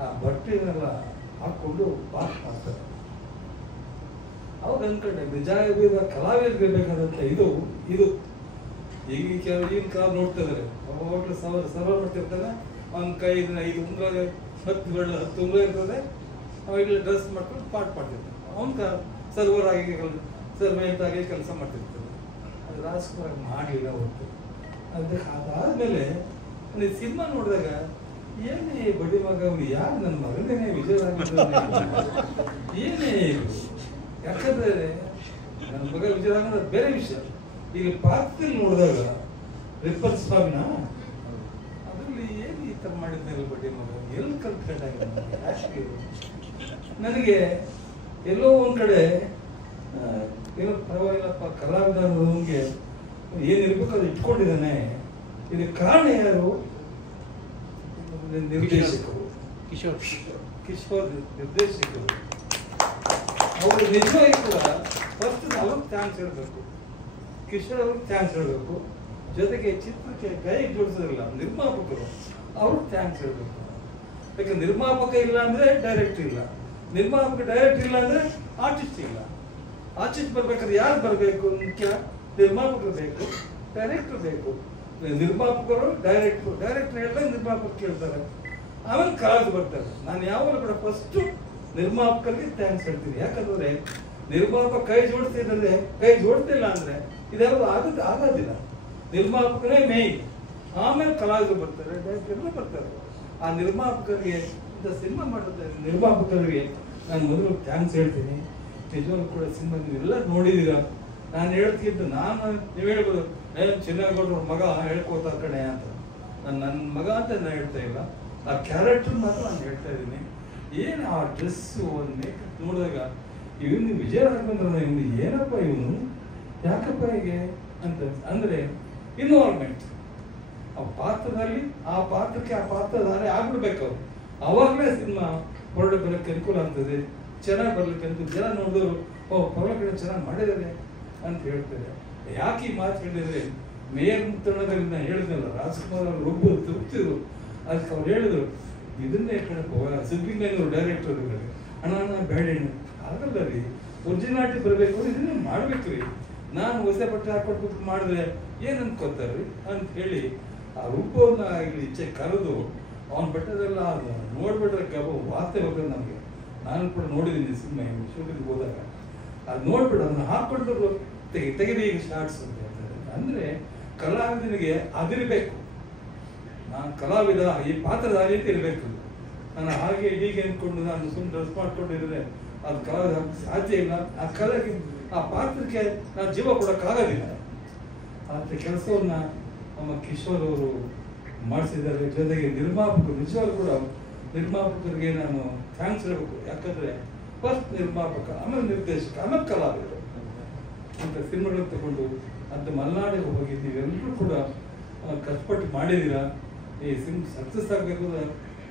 ಆ ಬಟ್ಟೆನೆಲ್ಲ ಹಾಕೊಂಡು ಪಾಸ್ ಮಾಡ್ತಾರೆ. ಅವಾಗ ಅನ್ಕೊಂಡೆ, ನಿಜ ಕಲಾವಿದರಿಗೆ ಬೇಕಾದಂತ ಇದು ಈಗಿನ ಕಾಲ ನೋಡ್ತಾ ಇದಾರೆ. ಹೋಟ್ಲು ಸರ್ವ ಮಾಡ್ತಿರ್ತಾನೆ, ಅವನ ಕೈ 5 ಉಂಗ್ರ 10 ಉಂಗ್ರ ಇರ್ತದೆ, ಅವಾಗಲೇ ಡ್ರೆಸ್ ಮಾಡ್ಕೊಂಡು ಪಾಠ ಮಾಡ್ತಿರ್ತಾನೆ. ಅವನ ಸರ್ವರ್ ಆಗಿ ಸರ್ವೆಂಟ್ ಆಗಿ ಕೆಲಸ ಮಾಡ್ತಿರ್ತಾನೆ. ಅದು ರಾಜ್ಕುಮಾರ್ ಮಾಡಲಿಲ್ಲ ಹೊತ್ತು. ಅದಾದ್ಮೇಲೆ ಸಿನಿಮಾ ನೋಡಿದಾಗ ಏನೇ ಬಡಿ ಮಗ, ಅವನು ಯಾರು ನನ್ನ ಮಗನೇನೆ ವಿಜಯ ರಾಘವೇಂದ್ರ ಏನೇ ಇದು. ಯಾಕಂದ್ರೆ ನನ್ನ ಮಗ ವಿಜಯ ರಾಘವೇಂದ್ರ ಬೇರೆ ವಿಷಯ. ಈಗ ಪಾತ್ರದಲ್ಲಿ ನೋಡಿದಾಗ ರಿಪ್ಪಲ್ ಸ್ವಾಮಿನ ಅದರಲ್ಲಿ ಏನು ಈ ತರ ಮಾಡಿದ್ನಲ್ಲ ಬಡ್ಡಿ ಮಗ, ಎಲ್ಲಿ ಕಲ್ತ್ಕೊಂಡಾಗ ನನಗೆ ಎಲ್ಲೋ ಒಂದ್ ಕಡೆ ಏನೋ ಪರವಾಗಿಲ್ಲಪ್ಪ, ಕಲಾವಿದನಿಗೆ ಏನಿರ್ಬೇಕು ಅದು ಇಟ್ಕೊಂಡಿದ್ದಾನೆ. ಇದಕ್ಕೆ ಕಾರಣ ಯಾರು? ನಿರ್ದೇಶಕರು, ಕಿಶೋರ್ ನಿರ್ದೇಶಕರು. ಅವರು ನಿಜವಾಗಿ ಕೂಡ ಫಸ್ಟ್ ಅವ್ರಿಗೆ ಥ್ಯಾಂಕ್ಸ್ ಹೇಳಬೇಕು, ಕಿಶೋರ್ ಅವ್ರಿಗೆ ಥ್ಯಾಂಕ್ಸ್ ಹೇಳಬೇಕು. ಜೊತೆಗೆ ಚಿತ್ರಕ್ಕೆ ಕೈ ಜೋಡಿಸೋದಿಲ್ಲ ನಿರ್ಮಾಪಕರು, ಅವ್ರಿಗೆ ಥ್ಯಾಂಕ್ಸ್ ಹೇಳಬೇಕು. ಯಾಕಂದ್ರೆ ನಿರ್ಮಾಪಕ ಇಲ್ಲ ಅಂದ್ರೆ ಡೈರೆಕ್ಟರ್ ಇಲ್ಲ, ನಿರ್ಮಾಪಕ ಡೈರೆಕ್ಟರ್ ಇಲ್ಲ ಅಂದ್ರೆ ಆರ್ಟಿಸ್ಟ್ ಇಲ್ಲ. ಆರ್ಟಿಸ್ಟ್ ಬರ್ಬೇಕಾದ್ರೆ ಯಾರು ಬರಬೇಕು? ಮುಖ್ಯ ನಿರ್ಮಾಪಕರು ಬೇಕು, ಡೈರೆಕ್ಟರ್ ಬೇಕು. ನಿರ್ಮಾಪಕರು ಡೈರೆಕ್ಟರ್ ಹೇಳಿದಾಗ ನಿರ್ಮಾಪಕರು ಕೇಳ್ತಾರೆ, ಆಮೇಲೆ ಕಲಾವಿದರು ಬರ್ತಾರೆ. ನಾನು ಯಾವಾಗ ಕೂಡ ಫಸ್ಟ್ ನಿರ್ಮಾಪಕರಿಗೆ ಥ್ಯಾಂಕ್ಸ್ ಹೇಳ್ತೀನಿ. ಯಾಕಂದ್ರೆ ನಿರ್ಮಾಪಕ ಕೈ ಜೋಡಿಸ್ತಿಲ್ಲ ಅಂದ್ರೆ ಇದೆಲ್ಲ ಆಗೋದಿಲ್ಲ. ನಿರ್ಮಾಪಕರೇ ಮೇನ್, ಆಮೇಲೆ ಕಲಾವಿದರು ಬರ್ತಾರೆ, ಡೈರೆಕ್ಟರ್ ಬರ್ತಾರೆ. ಆ ನಿರ್ಮಾಪಕರಿಗೆ, ಇಂಥ ಸಿನಿಮಾ ಮಾಡಿದ್ರೆ ನಿರ್ಮಾಪಕರಿಗೆ ನಾನು ಮೊದಲು ಥ್ಯಾಂಕ್ಸ್ ಹೇಳ್ತೀನಿ. ನಿಜವಾಗ್ಲೂ ಕೂಡ ಸಿನಿಮಾ ನೀವೆಲ್ಲ ನೋಡಿದೀರ. ನಾನು ಹೇಳ್ತಿದ್ದು, ನೀವು ಹೇಳ್ಬೋದು ಚಿನ್ನಗೌಡ್ರ ಮಗ ಹೇಳ್ಕೋತಾ ಕಣೆ ಅಂತ. ನನ್ನ ಮಗ ಅಂತ ನಾನು ಹೇಳ್ತಾ ಇಲ್ಲ, ಆ ಕ್ಯಾರೆಕ್ಟರ್ ಮಾತ್ರ ನಾನು ಹೇಳ್ತಾ ಇದ್ದೀನಿ. ಏನು ಆ ಡ್ರೆಸ್ಸು, ಒಂದು ಮೇಕಪ್ ನೋಡಿದಾಗ ಇವನು ವಿಜಯ ರಾಘವೇಂದ್ರ ಇವನು ಏನಪ್ಪ, ಇವನು ಯಾಕಪ್ಪ ಹೀಗೆ ಅಂತ. ಅಂದ್ರೆ ಇನ್ವಾಲ್ವ್ಮೆಂಟ್ ಆ ಪಾತ್ರದಲ್ಲಿ, ಆ ಪಾತ್ರಕ್ಕೆ ಆ ಪಾತ್ರಧಾರೆ ಆಗ್ಬಿಡ್ಬೇಕು ಅವ್ರು. ಅವಾಗಲೇ ಸಿನಿಮಾ ಹೊರಡೆ ಬರೋಕ್ಕೆ ಅನುಕೂಲ ಆಗ್ತದೆ, ಚೆನ್ನಾಗಿ ಬರ್ಲಿಕ್ಕೆ ಅನುಕೂಲ. ಜನ ನೋಡಿದವರು ಪರವಾಗಿಲ್ಲ ಚೆನ್ನಾಗಿ ಮಾಡಿದ್ದಾರೆ ಅಂತ ಹೇಳ್ತಾರೆ. ಯಾಕೆ ಈ ಮಾತು ಹೇಳಿದ್ರೆ, ಮೇಯರ್ ಮುತ್ತಣ್ಣದಲ್ಲಿ ನಾನು ಹೇಳಿದ್ನಲ್ಲ, ರಾಜ್ಕುಮಾರ್ ಅವರು ಒಬ್ಬರು ತೃಪ್ತಿರು. ಅದಕ್ಕೆ ಅವ್ರು ಹೇಳಿದ್ರು, ಇದನ್ನೇ ಸಿದ್ಲಿಂಗಯ್ಯನವರು ಡೈರೆಕ್ಟರ್ ಇದ್ದಾರೆ, ಅಣ್ಣ ನಾನು ಬೇಡ ಆಗಲ್ಲ ರೀ, ಒರಿಜಿನಾಲಿಟಿ ಬರಬೇಕು ಇದನ್ನೇ ಮಾಡ್ಬೇಕು ರೀ. ನಾನು ಹೊಸ ಬಟ್ಟೆ ಹಾಕೊಂಡು ಮಾಡಿದ್ರೆ ಏನು ಅನ್ಕೋತಾರ್ರಿ ಅಂತ ಹೇಳಿ ಆ ರೂಪವನ್ನ ಇಲ್ಲಿ ಈಚೆ ಕರೆದು ಅವನ ಬಟ್ಟೆದೆಲ್ಲ ನೋಡ್ಬಿಟ್ರೆ ವಾರ್ತೆ ಹೋಗೋದು ನಮಗೆ. ನಾನು ಕೂಡ ನೋಡಿದ್ದೀನಿ ಸಿನಿಮಾ ಶೂಟಿಂಗ್ ಹೋದಾಗ, ಅದು ನೋಡ್ಬಿಟ್ಟು ಅದನ್ನ ಹಾಕೊಂಡು ತೆಗೆದು ಈಗ ಶಾರ್ಟ್ಸ್ ಅಂತ ಹೇಳ್ತಾರೆ. ಅಂದ್ರೆ ಕಲಾವಿದನಿಗೆ ಅದಿರಬೇಕು, ನಾನು ಕಲಾವಿದ ಈ ಪಾತ್ರದ ಆ ರೀತಿ ಇರಬೇಕು. ನಾನು ಹಾಗೆ ಹೀಗೆ ಅಂದ್ಕೊಂಡು ನಾನು ಸುಮ್ಮನೆ ಡ್ರೆಸ್ ಮಾಡ್ಕೊಂಡಿದ್ರೆ ಅದು ಕಲಾವಿದ ಸಾಧ್ಯ ಇಲ್ಲ. ಆ ಕಲೆಗೆ ಆ ಪಾತ್ರಕ್ಕೆ ನಾನು ಜೀವ ಕೊಡೋಕ್ಕಾಗೋದಿಲ್ಲ. ಅಂತ ಕೆಲಸವನ್ನ ನಮ್ಮ ಕಿಶೋರ್ ಅವರು ಮಾಡಿಸಿದ್ದಾರೆ. ಜೊತೆಗೆ ನಿರ್ಮಾಪಕರು ನಿಜವಾಗ್ಲೂ ಕೂಡ ನಿರ್ಮಾಪಕರಿಗೆ ನಾನು ಥ್ಯಾಂಕ್ಸ್ ಹೇಳಬೇಕು. ಯಾಕಂದ್ರೆ ಫಸ್ಟ್ ನಿರ್ಮಾಪಕ, ಆಮೇಲೆ ನಿರ್ದೇಶಕ, ಆಮೇಲೆ ಕಲಾವಿದರು ಅಂತ ಸಿನಿಮಾಗಳು ತಗೊಂಡು ಅಂತ ಮಲೆನಾಡಿಗೆ ಹೋಗಿದ್ದೀವಿ. ಎಲ್ಲರೂ ಕೂಡ ಕಷ್ಟಪಟ್ಟು ಮಾಡಿದ್ದೀರಾ. ಈ ಸಿನಿಮಾ ಸಕ್ಸಸ್ ಆಗಬೇಕು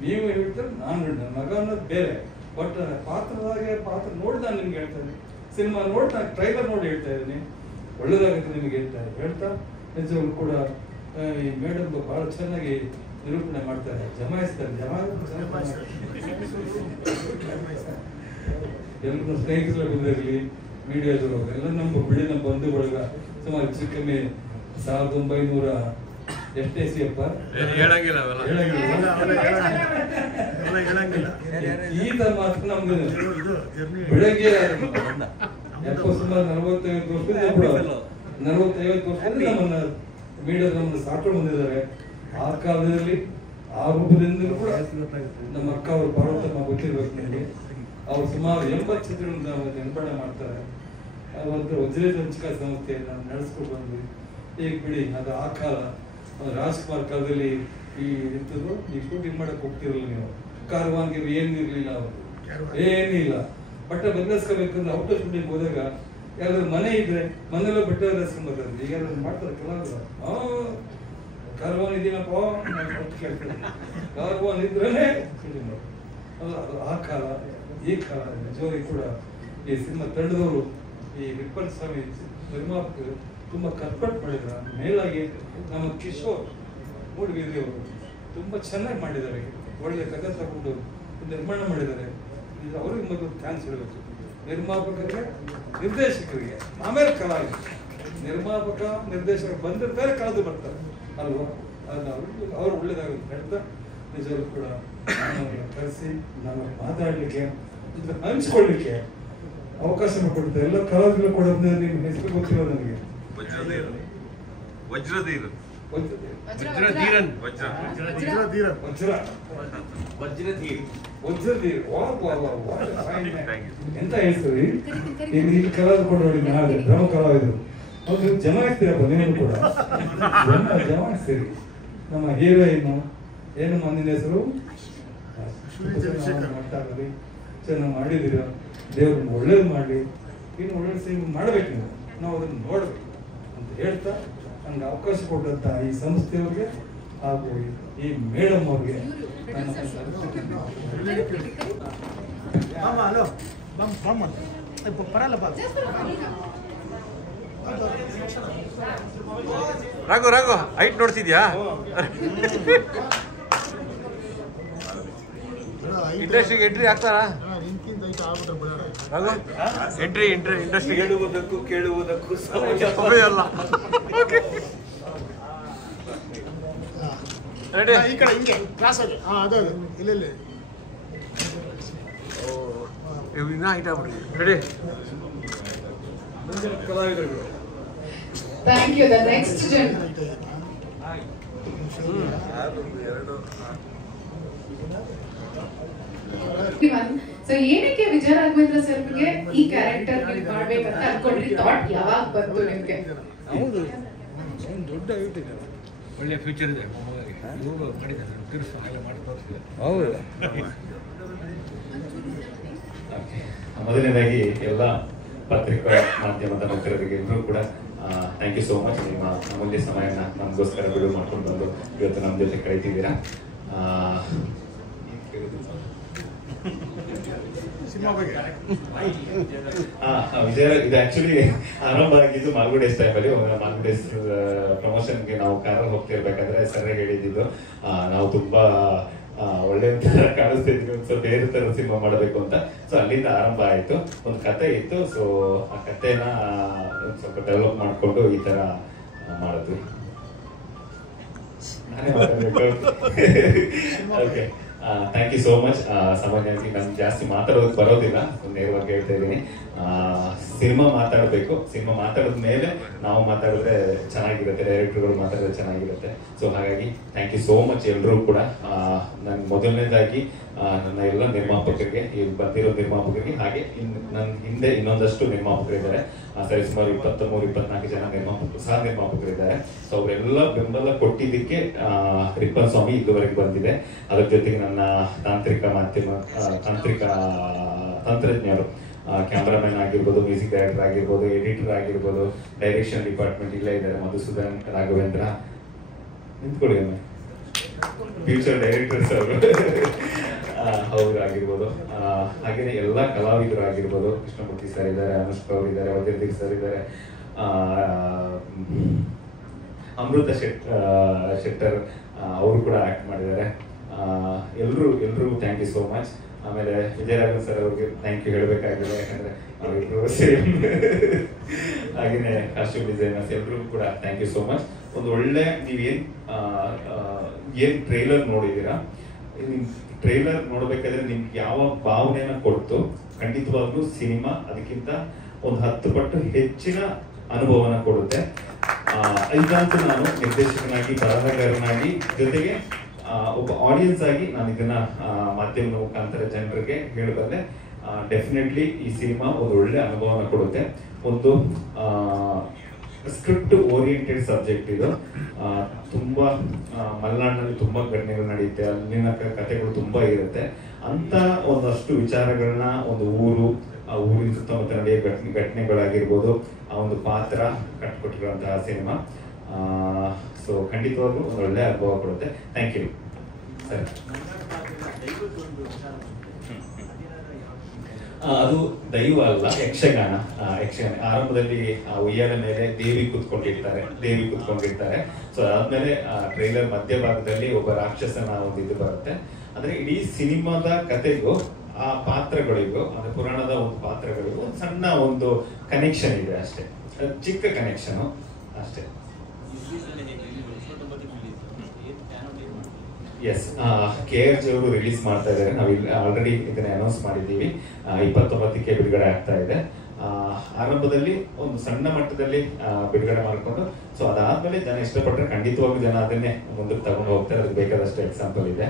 ನೀವು ಹೇಳ್ತಾರೆ, ನಾನು ನನ್ನ ಮಗ ಅನ್ನೋದು ಬೇರೆ. ಬಟ್ ಪಾತ್ರದಾಗೆ ಪಾತ್ರ ನೋಡಿ ನಾನು ನಿಮ್ಗೆ ಹೇಳ್ತಾ ಇದ್ದೀನಿ, ಸಿನಿಮಾ ನೋಡಿ ನಾನು ಟ್ರೈಲರ್ ನೋಡಿ ಹೇಳ್ತಾ ಇದ್ದೀನಿ, ಒಳ್ಳೇದಾಗುತ್ತೆ ನಿಮಗೆ ಹೇಳ್ತಾ ನಿಜವಾಗ್ಲೂ ಕೂಡ ಈ ಮೇಡಮ್ ಬಹಳ ಚೆನ್ನಾಗಿ ನಿರೂಪಣೆ ಮಾಡ್ತಾರೆ, ಜಮಾಯಿಸ್ತಾರೆ. ಎಲ್ಲರೂ ಸ್ನೇಹಿತರು ಬಂದಿರಲಿ, ಮೀಡಿಯಾದವರು ಎಲ್ಲ ನಮ್ಮ ಬಿಡಿ ನಮ್ಮ ಬಂಧು ಬಳಗ ಸುಮಾರು ಹೆಚ್ಚು ಕಮ್ಮಿ 1900 ಎಷ್ಟೇ ಸಿಯಪ್ಪ ಈಗ ಮಾತ್ರ ನಮ್ದು ಬೆಳಗ್ಗೆ ಸುಮಾರು 45 ವರ್ಷದಿಂದ ನಮ್ಮನ್ನ ಮೀಡಿಯಾ ನಮ್ಮನ್ನು ಸಾಕೊಂಡು ಬಂದಿದ್ದಾರೆ. ಆ ಕಾಲದಲ್ಲಿ ಆ ರೂಪದಿಂದಲೂ ಕೂಡ ನಮ್ಮ ಅಕ್ಕ ಅವರು ಪಾರ್ವತಮ್ಮ ಗೊತ್ತಿರ್ಬೇಕು ನಿಮಗೆ. ಅವ್ರು ಸುಮಾರು 80 ಚಿತ್ರಗಳನ್ನ ನಿರ್ಮಾಣ ಮಾಡ್ತಾರೆ. ಒಂದು ವಜ್ರದಂಚಿಕ ಸಂಸ್ಥೆಯನ್ನು ನಡೆಸ್ಕೊಂಡು ಬಂದ್ವಿ. ಈಗ ಬಿಡಿ ಅದು ಆ ಕಾಲ. ರಾಜ್ಕುಮಾರ್ ಕಾಲದಲ್ಲಿ ಈ ಇಂಥದ್ದು ಈ ಶೂಟಿಂಗ್ ಮಾಡಕ್ ಹೋಗ್ತಿರಲ್ಲ ನೀವು, ಕಾರ್ವಾನ್ಗೆ ಏನಿರ್ಲಿಲ್ಲ, ಅವರು ಏನಿಲ್ಲ. ಬಟ್ಟೆ ಬದಲಾಯಿಸ್ಕೋಬೇಕಂದ್ರೆ ಔಟ್ ಶೂಟಿಂಗ್ ಹೋದಾಗ ಯಾವ್ದಾದ್ರು ಮನೆ ಇದ್ರೆ ಮನೆಯಲ್ಲೂ ಬಟ್ಟೆ ಬದಲಾಯಿಸ್ಕೊಂಡ್ ಬರ್ತಾರೆ. ಈಗ ಮಾಡ್ತಾರೆ ಕಲಾವಿದರು, ಕಾರ್ವಾನ್ ಇದೀನಪ್ಪ ಕೇಳ್ತಾರೆ, ಕಾರ್ವಾನ್ ಇದ್ರೇನೆ ಶೂಟಿಂಗ್ ಮಾಡೋದು. ಆ ಕಾಲ ಈ ಕಾಲ ನಿಜವಾಗಿ ಕೂಡ ಈ ಸಿನಿಮಾ ತಂಡದವರು ಈ ವಿಪ್ಪನ್ ಸ್ವಾಮಿ ನಿರ್ಮಾಪಕರು ತುಂಬಾ ಕಷ್ಟಪಟ್ಟು ಮಾಡಿದ್ರ. ಮೇಲಾಗಿ ನಮ್ಮ ಕಿಶೋರ್ ಮೂಡಿಗೆರೆ ಅವರು ತುಂಬಾ ಚೆನ್ನಾಗಿ ಮಾಡಿದ್ದಾರೆ, ಒಳ್ಳೆ ಕಥೆ ತಗೊಂಡು ನಿರ್ಮಾಣ ಮಾಡಿದ್ದಾರೆ. ಇದು ಅವ್ರಿಗೆ ಮೊದಲು ಥ್ಯಾಂಕ್ಸ್ ಹೇಳಬೇಕು, ನಿರ್ಮಾಪಕರಿಗೆ, ನಿರ್ದೇಶಕರಿಗೆ, ಆಮೇಲೆ ಕಲಾವಿದರು. ನಿರ್ಮಾಪಕ ನಿರ್ದೇಶಕ ಬಂದಿರ್ತಾರೆ, ಕಳೆದು ಬರ್ತಾರೆ ಅಲ್ವಾ. ಅದು ಅವ್ರು ಒಳ್ಳೇದಾಗುತ್ತೆ ಹೇಳ್ತಾ ನಿಜವಾಗ್ಲೂ ಕೂಡ ಕರೆಸಿ ನಾನು ಮಾತಾಡ್ಲಿಕ್ಕೆ ಹಂಚ್ಕೊಳ್ಳಿಕ್ಕೆ ಅವಕಾಶ ಕೊಡ್ತಾರೆ. ಎಲ್ಲ ಕಲಾವಿದರು ಕೂಡ ನಿಮ್ಮ ಹೆಸರು ಗೊತ್ತಿಲ್ಲ ನನಗೆ. ಎಂತ ಹೇಳ್ತೀವಿ ಇಲ್ಲಿ ಕಲಾವಿದರು ಕೂಡ ನೋಡಿ, ನಾಳೆ ಡ್ರಾಮ ಕಲಾವಿದರು ಅವ್ರು ಜಮಾಯಿಸ್ತೀರಪ್ಪ, ನೀವು ಕೂಡ ಜಮಾಯಿಸ್ತೀರಿ. ನಮ್ಮ ಹೀರೋಯಿನ್ ಏನು ಮಂದಿನ ಹೆಸರು ಮಾತಾಡಲಿ, ಚೆನ್ನಾಗಿ ಮಾಡಿದ್ದೀರ, ದೇವ್ರನ್ನ ಒಳ್ಳೇದು ಮಾಡಲಿ, ಇನ್ನು ಒಳ್ಳೆ ಸಿನಿಮಾ ಮಾಡಬೇಕು ನೀವು, ನಾವು ಅದನ್ನು ನೋಡ್ಬೇಕು ಅಂತ ಹೇಳ್ತಾ ನನ್ಗೆ ಅವಕಾಶ ಕೊಟ್ಟಂತ ಈ ಸಂಸ್ಥೆಯವ್ರಿಗೆ ಹಾಗೂ ಈ ಮೇಡಮ್ ಅವ್ರಿಗೆ ರಾಘು ರಾಘು ಹೈಟ್ ನೋಡ್ತಿದ್ಯಾ? ಇಂಡಸ್ಟ್ರಿಗೆ ಎಂಟ್ರಿ ಆಗ್ತಾರಾ ರಾಘು? ಎಂಟ್ರಿ ಇಂಡಸ್ಟ್ರಿ ಕೇಳುವುದಕ್ಕೂ ಅಲ್ಲ. ಈ ಕಡೆ ಹಿಂಗೆ ಕ್ರಾಸ್ ಆಗಿ ಅದೇ ಇಲ್ಲ ಇನ್ನ ಹೈಟ್ ಆಗ್ಬಿಡಿ. ರೆಡಿ? ಕಲಾವಿದರು. Thank you. The next gen. So ಏನಕ್ಕೆ ವಿಜಯ ರಾಘವೇಂದ್ರ ಸರ್ಗೆ ಈ ಕ್ಯಾರೆಕ್ಟರ್ ಮಾಡ್ಬೇಕಂತ ಅನ್ಕೊಂಡ್ರಿ? ಥಾಟ್ ಯಾವಾಗ ಬಂತು ನಿಮ್ಗೆ? ಹೌದು, ದೊಡ್ಡ ಒಳ್ಳೆ ಫ್ಯೂಚರ್ ಇದೆ. ಮೊದಲನೇದಾಗಿ ಎಲ್ಲ ಪತ್ರಿಕಾ ಮಾಧ್ಯಮದ ಮಿತ್ರರಿಗೆ ಎಲ್ಲರೂ ಕೂಡ ಥ್ಯಾಂಕ್ ಯು ಸೋ ಮಚ್. ನಿಮ್ಮ ಅಮೂಲ್ಯ ಸಮಯನ ನಮಗೋಸ್ಕರ ಬಿಡುವು ಮಾಡ್ಕೊಂಡು ಬಂದು ಇವತ್ತು ನಮ್ಮ ಜೊತೆ ಕಳೀತಿದ್ದೀರಾ. ವಿಜಯ, ಇದು ಆಕ್ಚುಲಿ ಆರಂಭ ಆಗಿದ್ದು ಮಾಲ್ಗುಡೇಸ್ ಟೈಮಲ್ಲಿ. ಮಾಲ್ಗುಡೇಸ್ ಪ್ರಮೋಷನ್ಗೆ ನಾವು ಕಾರಲ್ಲಿ ಹೋಗ್ತಿರ್ಬೇಕಾದ್ರೆ ಸರ್ ಹೇಳಿದ್ದು ನಾವು ತುಂಬಾ ಒಳ್ಳೆ ತರ ಕಾಣಿಸ್ತಾ ಇದ್ವಿ, ಒಂದು ಸ್ವಲ್ಪ ಬೇರೆ ತರ ಸಿನಿಮಾ ಮಾಡಬೇಕು ಅಂತ. ಸೊ ಅಲ್ಲಿಂದ ಆರಂಭ ಆಯ್ತು. ಒಂದು ಕತೆ ಇತ್ತು, ಸೊ ಆ ಕತೆನ ಸ್ವಲ್ಪ ಡೆವಲಪ್ ಮಾಡ್ಕೊಂಡು ಈ ತರ ಮಾಡಿದ್ವಿ. ನಾನೇ okay, thank you so much. ಸಾಮಾನ್ಯವಾಗಿ ನನ್ಗೆ ಜಾಸ್ತಿ ಮಾತಾಡೋದಕ್ಕೆ ಬರೋದಿಲ್ಲ, ನೇರವಾಗಿ ಹೇಳ್ತಾ ಇದ್ದೀನಿ. ಸಿನಿಮಾ ಮಾತಾಡಬೇಕು, ಸಿನಿಮಾ ಮಾತಾಡಿದ ಮೇಲೆ ನಾವು ಮಾತಾಡಿದ್ರೆ ಚೆನ್ನಾಗಿರುತ್ತೆ, ಡೈರೆಕ್ಟರ್ಗಳು ಮಾತಾಡಿದ್ರೆ ಚೆನ್ನಾಗಿರುತ್ತೆ. ಸೊ ಹಾಗಾಗಿ ಥ್ಯಾಂಕ್ ಯು ಸೋ ಮಚ್ ಎಲ್ರೂ ಕೂಡ. ನನ್ ಮೊದಲನೇದಾಗಿ ನನ್ನ ಎಲ್ಲ ನಿರ್ಮಾಪಕರಿಗೆ, ಇಲ್ಲಿ ಬಂದಿರೋ ನಿರ್ಮಾಪಕರಿಗೆ, ಹಾಗೆ ನನ್ನ ಹಿಂದೆ ಇನ್ನೊಂದಷ್ಟು ನಿರ್ಮಾಪಕರಿದ್ದಾರೆ, ಸರಿ ಸುಮಾರು 23-24 ಜನ ನಿರ್ಮಾಪಕರಿದ್ದಾರೆ. ಸೊ ಅವರೆಲ್ಲ ಬೆಂಬಲ ಕೊಟ್ಟಿದ್ದಕ್ಕೆ ರಿಪ್ಪನ್ ಸ್ವಾಮಿ ಇದುವರೆಗೆ ಬಂದಿದೆ. ಅದ್ರ ಜೊತೆಗೆ ನನ್ನ ತಂತ್ರಜ್ಞರು, ಕ್ಯಾಮ್ರಾಮನ್ ಆಗಿರ್ಬೋದು, ಮ್ಯೂಸಿಕ್ ಡೈರೆಕ್ಟರ್ ಆಗಿರ್ಬೋದು, ಎಡಿಟರ್ ಆಗಿರ್ಬೋದು, ಡೈರೆಕ್ಷನ್ ಡಿಪಾರ್ಟ್ಮೆಂಟ್ ಇಲ್ಲೇ ಇದ್ದಾರೆ, ಮಧುಸೂದನ್, ರಾಘವೇಂದ್ರ, ನಿಂತ್ಕೊಳ್ಳಿ ಫ್ಯೂಚರ್ ಡೈರೆಕ್ಟರ್ಸ್ ಅವರು ಆಗಿರ್ಬೋದು, ಹಾಗೇನೆ ಎಲ್ಲ ಕಲಾವಿದರು ಆಗಿರ್ಬೋದು, ಕೃಷ್ಣಮೂರ್ತಿ ಸರ್ ಇದ್ದಾರೆ, ಅನುಷ್ಕಾ ಅವರು ಇದ್ದಾರೆ, ವಜ್ರದೀಪ್ ಸರ್ ಇದ್ದಾರೆ, ಅಮೃತ ಶೆಟ್ಟರ್ ಅವರು ಕೂಡ ಆಕ್ಟ್ ಮಾಡಿದ್ದಾರೆ. ಎಲ್ರು ಥ್ಯಾಂಕ್ ಯು ಸೋ ಮಚ್. ಆಮೇಲೆ ವಿಜಯರಾಘವನ್ ಸರ್ ಅವ್ರಿಗೆ ಥ್ಯಾಂಕ್ ಯು ಹೇಳಬೇಕಾಗಿಲ್ಲ, ಯಾಕಂದ್ರೆ ನಾವಿಬ್ರು ಸೇಮ್. ಹಾಗೇನೆ ಕಾಸ್ಟ್ಯೂಮ್ ಡಿಸೈನರ್ಸ್ ಎಲ್ರು ಕೂಡ ಥ್ಯಾಂಕ್ ಯು ಸೋ ಮಚ್. ಒಂದು ಒಳ್ಳೆ ನೀವೇನ್ ಟ್ರೈಲರ್ ನೋಡಿದೀರಾ, ಟ್ರೈಲರ್ ನೋಡ್ಬೇಕಾದ್ರೆ ನಿಮ್ಗೆ ಯಾವ ಭಾವನೆಯನ್ನ ಕೊಡ್ತು, ಖಂಡಿತವಾಗ್ಲೂ ಸಿನಿಮಾ ಅದಕ್ಕಿಂತ ಒಂದು 10 ಪಟ್ಟು ಹೆಚ್ಚಿನ ಅನುಭವನ ಕೊಡುತ್ತೆ. ಇದಂತೂ ನಾನು ನಿರ್ದೇಶಕನಾಗಿ, ಬರಹಗಾರನಾಗಿ, ಜೊತೆಗೆ ಒಬ್ಬ ಆಡಿಯನ್ಸ್ ಆಗಿ ನಾನು ಇದನ್ನ ಮಾಧ್ಯಮದ ಮುಖಾಂತರ ಜನರಿಗೆ ಹೇಳಬಲ್ಲೆ. ಡೆಫಿನೆಟ್ಲಿ ಈ ಸಿನಿಮಾ ಒಂದು ಒಳ್ಳೆ ಅನುಭವನ ಕೊಡುತ್ತೆ. ಒಂದು ಸ್ಕ್ರಿಪ್ಟ್ ಓರಿಯೆಂಟೆಡ್ ಸಬ್ಜೆಕ್ಟ್ ಇದು. ತುಂಬಾ ಮಲೆನಾಡಿನಲ್ಲಿ ತುಂಬಾ ಘಟನೆಗಳು ನಡೆಯುತ್ತೆ, ಅಲ್ಲಿನ ಕಥೆಗಳು ತುಂಬಾ ಇರುತ್ತೆ. ಅಂತ ಒಂದಷ್ಟು ವಿಚಾರಗಳನ್ನ ಒಂದು ಆ ಊರಿನ ಸುತ್ತಮುತ್ತ ನಡೆಯೋ ಘಟನೆಗಳಾಗಿರ್ಬೋದು, ಆ ಒಂದು ಪಾತ್ರ ಕಟ್ಟಿಕೊಟ್ಟಿರುವಂತಹ ಸಿನಿಮಾ. ಸೊ ಖಂಡಿತವಾಗ್ಲೂ ಒಂದು ಒಳ್ಳೆ ಅನುಭವ ಕೊಡುತ್ತೆ. Thank you sir. ಅದು ದೈವ ಅಲ್ಲ, ಯಕ್ಷಗಾನ. ಆರಂಭದಲ್ಲಿ ಉಯ್ಯಾಲ ಮೇಲೆ ದೇವಿ ಕುತ್ಕೊಂಡಿರ್ತಾರೆ. ಸೊ ಅದಾದ್ಮೇಲೆ ಟ್ರೈಲರ್ ಮಧ್ಯಭಾಗದಲ್ಲಿ ಒಬ್ಬ ರಾಕ್ಷಸನ ಒಂದು ಇದು ಬರುತ್ತೆ. ಅಂದ್ರೆ ಇಡೀ ಸಿನಿಮಾದ ಕಥೆಗೂ ಆ ಪಾತ್ರಗಳಿಗೂ, ಅಂದ್ರೆ ಪುರಾಣದ ಒಂದು ಪಾತ್ರಗಳಿಗೂ ಒಂದು ಸಣ್ಣ ಒಂದು ಕನೆಕ್ಷನ್ ಇದೆ ಅಷ್ಟೇ, ಚಿಕ್ಕ ಕನೆಕ್ಷನ್ ಅಷ್ಟೇ. ಎಸ್, KRJ ಅವರು ರಿಲೀಸ್ ಮಾಡ್ತಾ ಇದ್ದಾರೆ. ನಾವು ಆಲ್ರೆಡಿ ಇದನ್ನ ಅನೌನ್ಸ್ ಮಾಡಿದ್ದೀವಿ. 29ಕ್ಕೆ ಬಿಡುಗಡೆ ಆಗ್ತಾ ಇದೆ. ಆರಂಭದಲ್ಲಿ ಒಂದು ಸಣ್ಣ ಮಟ್ಟದಲ್ಲಿ ಬಿಡುಗಡೆ ಮಾಡಿಕೊಂಡು, ಸೊ ಅದಾದ್ಮೇಲೆ ಜನ ಇಷ್ಟಪಟ್ಟರೆ ಖಂಡಿತವಾಗ್ಲೂ ಜನ ಅದನ್ನೇ ಮುಂದಕ್ಕೆ ತಗೊಂಡು ಹೋಗ್ತಾರೆ. ಅದಕ್ಕೆ ಬೇಕಾದಷ್ಟು ಎಕ್ಸಾಂಪಲ್ ಇದೆ.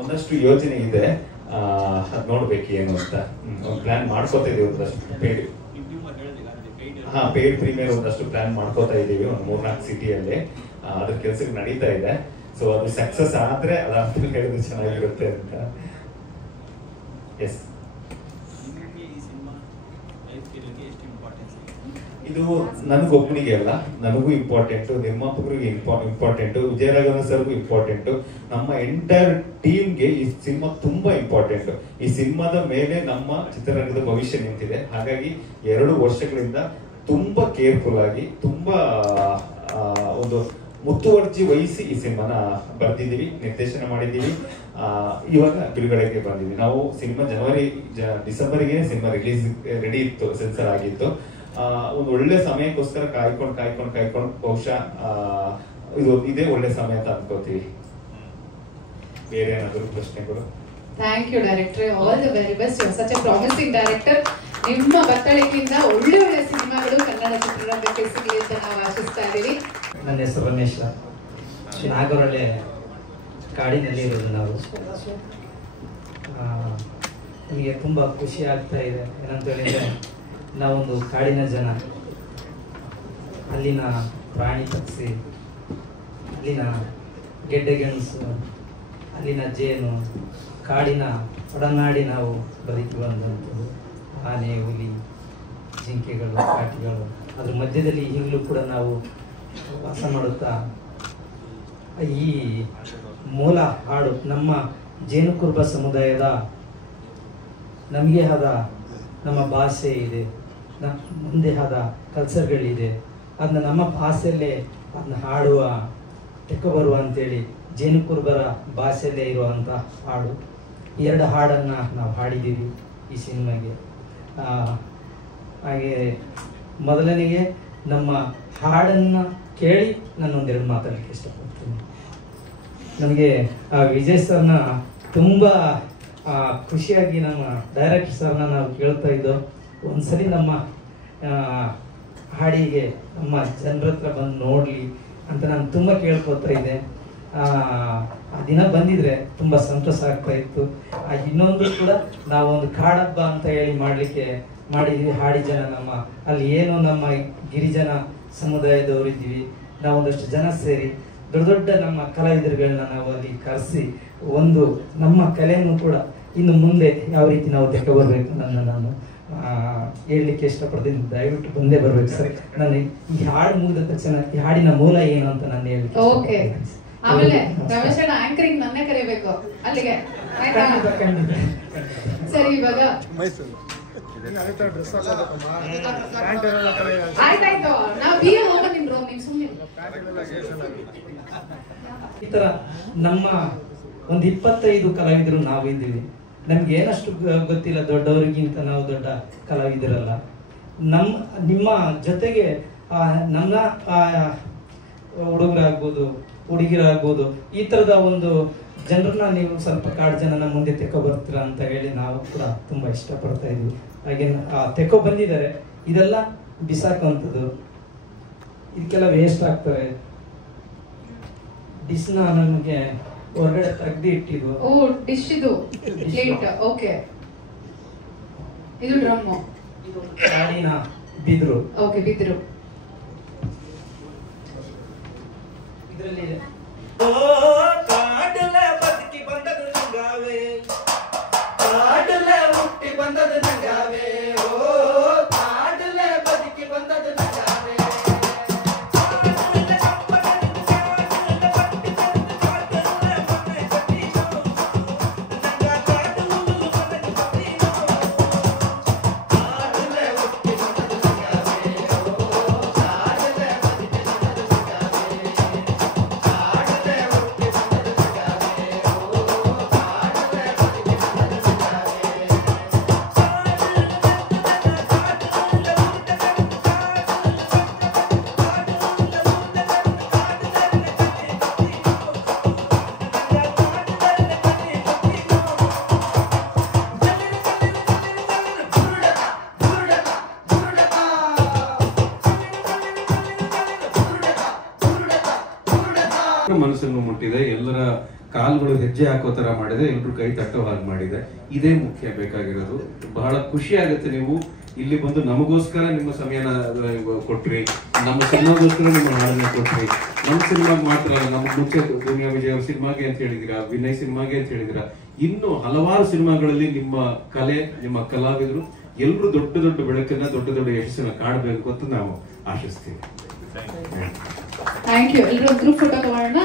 ಒಂದಷ್ಟು ಯೋಜನೆ ಇದೆ, ಅದ್ ನೋಡ್ಬೇಕು ಏನು ಅಂತ. ಒಂದು ಪ್ಲಾನ್ ಮಾಡ್ಕೋತಾ ಇದೀವಿ. ಒಂದಷ್ಟು ಪೇಡ್ ಪ್ರೀಮಿಯರ್ ಒಂದಷ್ಟು ಪ್ಲಾನ್ ಮಾಡ್ಕೋತಾ ಇದೀವಿ, ಒಂದು 3-4 ಸಿಟಿಯಲ್ಲಿ. ಅದ್ರ ಕೆಲ್ಸಕ್ಕೆ ನಡೀತಾ ಇದೆ. ಸೊ ಅದು ಸಕ್ಸಸ್ ಆದ್ರೆ ಅದಾದ್ಮೇಲೆ ಹೇಳಿದ್ರೆ ಚೆನ್ನಾಗಿರುತ್ತೆ ಅಂತ. ಎಸ್, ಇದು ನನಗೊಬ್ಬನಿಗೆ ಅಲ್ಲ, ನನಗೂ ಇಂಪಾರ್ಟೆಂಟ್, ನಿರ್ಮಾಪಕರಿಗೆ ಇಂಪಾರ್ಟೆಂಟ್, ವಿಜಯರಾಘವನ್ ಸರ್ಗೂ ಇಂಪಾರ್ಟೆಂಟ್, ನಮ್ಮ ಎಂಟೈರ್ ಟೀಮ್ಗೆ ಈ ಸಿನಿಮಾ ತುಂಬಾ ಇಂಪಾರ್ಟೆಂಟ್. ಈ ಸಿನಿಮಾದ ಮೇಲೆ ನಮ್ಮ ಚಿತ್ರರಂಗದ ಭವಿಷ್ಯ ನಿಂತಿದೆ. ಹಾಗಾಗಿ 2 ವರ್ಷಗಳಿಂದ ತುಂಬಾ ಕೇರ್ಫುಲ್ ಆಗಿ, ತುಂಬಾ ಒಂದು ಮುತುವರ್ಜಿ ವಹಿಸಿ ಈ ಸಿನಿಮಾನ ಬರ್ದಿದ್ದೀವಿ, ನಿರ್ದೇಶನ ಮಾಡಿದ್ದೀವಿ. ಇವಾಗ ಬಿಡುಗಡೆಗೆ ಬಂದಿದ್ವಿ. ನಾವು ಸಿನಿಮಾ ಡಿಸೆಂಬರ್ಗೆ ಸಿನಿಮಾ ರಿಲೀಸ್ ರೆಡಿ ಇತ್ತು, ಸೆನ್ಸರ್ ಆಗಿತ್ತು. ಒಂದು ಒಳ್ಳೆ ಸಮಯಕ್ಕೋಸ್ಕರ ಕಾಯ್ಕೊಂಡು ಬಹುಶಃ ಇದೇ ಒಳ್ಳೆ ಸಮಯ ಅಂತ ಅನ್ಕೋತೀವಿ. ಬೇರೆ ಏನಾದರೂ ಪ್ರಶ್ನೆಗಳು? Thank you director, all the very best. You are such a promising director. ನಿಮ್ಮ ಬತ್ತಳಿಕೆಯಿಂದ ಒಳ್ಳೆ ಸಿನಿಮಾಗಳು ಕನ್ನಡ ಚಿತ್ರರಂಗಕ್ಕೆ ಸಿಗಲಿ ಅಂತ ನಾವು ಆಶಿಸ್ತಾ ಇದ್ದೀವಿ. ನನ್ನ ಹೆಸರು ರಮೇಶ್, ನಾಗರಹೊಳೆ ಕಾಡಿನಲ್ಲಿ ಇರೋದು ನಾವು. ನಮಗೆ ತುಂಬ ಖುಷಿ ಆಗ್ತಾ ಇದೆ. ಏನಂತ ಹೇಳಿದರೆ, ನಾವೊಂದು ಕಾಡಿನ ಜನ, ಅಲ್ಲಿನ ಪ್ರಾಣಿ ಪಕ್ಷಿ, ಅಲ್ಲಿನ ಗೆಡ್ಡೆ ಗೆಣಸು, ಅಲ್ಲಿನ ಜೇನು, ಕಾಡಿನ ಒಡನಾಡಿ ನಾವು ಬದುಕಿ ಬಂದಂಥದ್ದು. ಆನೆ, ಹುಲಿ, ಜಿಂಕೆಗಳು, ಕಾಟಿಗಳು, ಅದ್ರ ಮಧ್ಯದಲ್ಲಿ ಈಗಲೂ ಕೂಡ ನಾವು ವಾಸ ಮಾಡುತ್ತಾ ಈ ಮೂಲ ಹಾಡು ನಮ್ಮ ಜೇನುಕುರುಬ ಸಮುದಾಯದ ನಮಗೆ ಆದ ನಮ್ಮ ಭಾಷೆ ಇದೆ, ಮುಂದೆ ಆದ ಕಲ್ಚರ್ಗಳಿದೆ, ಅದನ್ನ ನಮ್ಮ ಭಾಷೆಯಲ್ಲೇ ಅದನ್ನ ಹಾಡುವ ತೆಕ್ಕೊಬರುವ ಅಂತೇಳಿ ಜೇನುಕುರುಬರ ಭಾಷೆಯಲ್ಲೇ ಇರುವಂಥ ಹಾಡು. 2 ಹಾಡನ್ನು ನಾವು ಹಾಡಿದ್ದೀವಿ ಈ ಸಿನಿಮಾಗೆ. ಹಾಗೆ ಮೊದಲನೆಗೆ ನಮ್ಮ ಹಾಡನ್ನು ಕೇಳಿ ನಾನು 1-2 ಮಾತಾಡಲಿಕ್ಕೆ ಇಷ್ಟಪಡ್ತೀನಿ. ನನಗೆ ವಿಜಯ್ ಸರ್ನ ತುಂಬ ಖುಷಿಯಾಗಿ ನಮ್ಮ ಡೈರೆಕ್ಟರ್ ಸರ್ನ ನಾವು ಕೇಳ್ತಾ ಇದ್ದೋ, ಒಂದ್ಸಲಿ ನಮ್ಮ ಹಾಡಿಗೆ ನಮ್ಮ ಜನರ ಹತ್ರ ಬಂದು ನೋಡಲಿ ಅಂತ ನಾನು ತುಂಬ ಕೇಳ್ಕೊತಾ ಇದ್ದೆ. ಆ ದಿನ ಬಂದಿದ್ರೆ ತುಂಬ ಸಂತೋಷ ಆಗ್ತಾ ಇತ್ತು. ಇನ್ನೊಂದು ಕೂಡ ನಾವು ಒಂದು ಕಾಡಬ್ಬ ಅಂತ ಹೇಳಿ ಮಾಡಿದ್ವಿ. ಹಾಡಿ ಜನ ನಮ್ಮ ಅಲ್ಲಿ ಏನು ನಮ್ಮ ಗಿರಿಜನ ಸಮುದಾಯದವರು ಇದ್ದೀವಿ, ನಾವೊಂದಷ್ಟು ಜನ ಸೇರಿ ದೊಡ್ಡ ನಮ್ಮ ಕಲಾವಿದರುಗಳನ್ನ ನಾವು ಅಲ್ಲಿ ಕರೆಸಿ ಒಂದು ನಮ್ಮ ಕಲೆಯನ್ನು ಕೂಡ ಇನ್ನು ಮುಂದೆ ಯಾವ ರೀತಿ ನಾವು ತೆಗೆದುಬರ್ಬೇಕು ನಾನು ಹೇಳಲಿಕ್ಕೆ ಇಷ್ಟಪಡ್ತೀನಿ. ದಯವಿಟ್ಟು ಬಂದೇ ಬರ್ಬೇಕು ಸರ್. ನಾನು ಈ ಹಾಡು ಮುಗಿದ ತಕ್ಷಣ ಈ ಹಾಡಿನ ಮೂಲ ಏನು ಅಂತ ನಾನು ಹೇಳಲಿಕ್ಕೆ ಓಕೆ. ಆಮೇಲೆ ರಮೇಶ್ ಆಂಕರಿಂಗ್ ನನ್ನೇ ಕರಿಬೇಕು ಅಲ್ಲಿಗೆ, ಆಯ್ತಾ? ಸರಿ, ಇವಾಗ ಆಯ್ತಾಯ್ತು, ನಾವು ಬಿ ಹೋಗೋದಿನ್ ರೋ, ನೀವು ಸುಮ್ಮನೆ. ಈ ತರ ನಮ್ಮ ಒಂದು 25 ಕಲಾವಿದರು ನಾವು ಇದ್ದೀವಿ. ನಮ್ಗೆ ಏನಷ್ಟು ಗೊತ್ತಿಲ್ಲ, ದೊಡ್ಡವರಿಗಿಂತ ನಾವು ದೊಡ್ಡ ಕಲಾವಿದರಲ್ಲ. ನಿಮ್ಮ ಜೊತೆಗೆ ನನ್ನ ಹುಡುಗರಾಗ್ಬೋದು, ಹುಡುಗಿರಾಗ್ಬೋದು, ಈ ತರದ ಒಂದು ಜನರನ್ನ ನೀವು ಸ್ವಲ್ಪ ಕಾಡು ಜನನ ಮುಂದೆ ತೆಕ್ಕೊ ಬರ್ತೀರಾ ಅಂತ ಹೇಳಿ ನಾವು ಕೂಡ ತುಂಬಾ ಇಷ್ಟಪಡ್ತಾ ಇದ್ವಿ. ಹಾಗೆ ತೆಕ್ಕೊ ಬಂದಿದ್ದಾರೆ, ಇದೆಲ್ಲ ಬಿಸಾಕುವಂಥದ್ದು, ಇದಕ್ಕೆಲ್ಲ ವೇಸ್ಟ್ ಆಗ್ತವೆ. ಡಿಶ್ನ ನಮಗೆ ಹೊರಗಡೆ ತೆಗ್ದು ಇಟ್ಟಿದ್ದು. ಓ, ಡಿಶ್ ಇದು ಪ್ಲೇಟ್. ಓಕೆ, ಇದು ಡ್ರಮ್ಮು, ಕಾಡಿನ ಬಿದ್ರು. ಓಕೆ, ಬಿದ್ರು. ಇದರಲ್ಲಿ ಬದುಕಿ ಬಂದದು ನಂಗಾವೆ, ಕಾಡಲೆ ಹುಟ್ಟಿ ಬಂದದು ನಂಗಾವೆ, ಓ ಕಾಡಲೆ ಬದುಕಿ ಬಂದದು ನಂಗಾವೆ. ಮನಸ್ಸನ್ನು ಮುಟ್ಟಿದೆ, ಎಲ್ಲರ ಕಾಲುಗಳು ಹೆಜ್ಜೆ ಹಾಕೋ ತರ ಮಾಡಿದೆ, ಎಲ್ಲರೂ ಕೈ ತಟ್ಟೋ ಹಾಗೆ ಮಾಡಿದೆ. ಇದೇ ಮುಖ್ಯ ಬೇಕಾಗಿರೋದು. ಬಹಳ ಖುಷಿ ಆಗುತ್ತೆ ನೀವು ಇಲ್ಲಿ ಬಂದು ನಮಗೋಸ್ಕರ ನಿಮ್ಮ ಸಮಯನ ಕೊಟ್ರಿ, ನಮ್ಮ ಸಿನಿಮಾಗೋಸ್ಕರ ನಿಮ್ಮ ಹಾಡನ್ನ ಕೊಟ್ರಿ. ನಮ್ಮ ಸಿನಿಮಾಗೆ ಮಾತ್ರ ಅಲ್ಲ, ನಮ್ಮ ಮುಂಚೆ ದುನಿಯಾ ವಿಜಯ್ ಅವ್ರ ಸಿನಿಮಾಗೆ ಅಂತ ಹೇಳಿದಿರಾ, ವಿನಯ್ ಸಿನಿಮಾಗೆ ಅಂತ ಹೇಳಿದಿರಾ, ಇನ್ನು ಹಲವಾರು ಸಿನಿಮಾಗಳಲ್ಲಿ ನಿಮ್ಮ ಕಲೆ, ನಿಮ್ಮ ಕಲಾವಿದರು ಎಲ್ಲರೂ ದೊಡ್ಡ ದೊಡ್ಡ ಬೆಳಕನ್ನ, ದೊಡ್ಡ ದೊಡ್ಡ ಯಶಸ್ಸನ್ನ ಕಾಣಬೇಕು ಅಂತ ನಾವು ಆಶಿಸ್ತೀವಿ. Thank you. ಎಲ್ಲರೂ ಗ್ರೂಪ್ ಫೋಟೋ ತಗೊಳ್ಳೋಣ.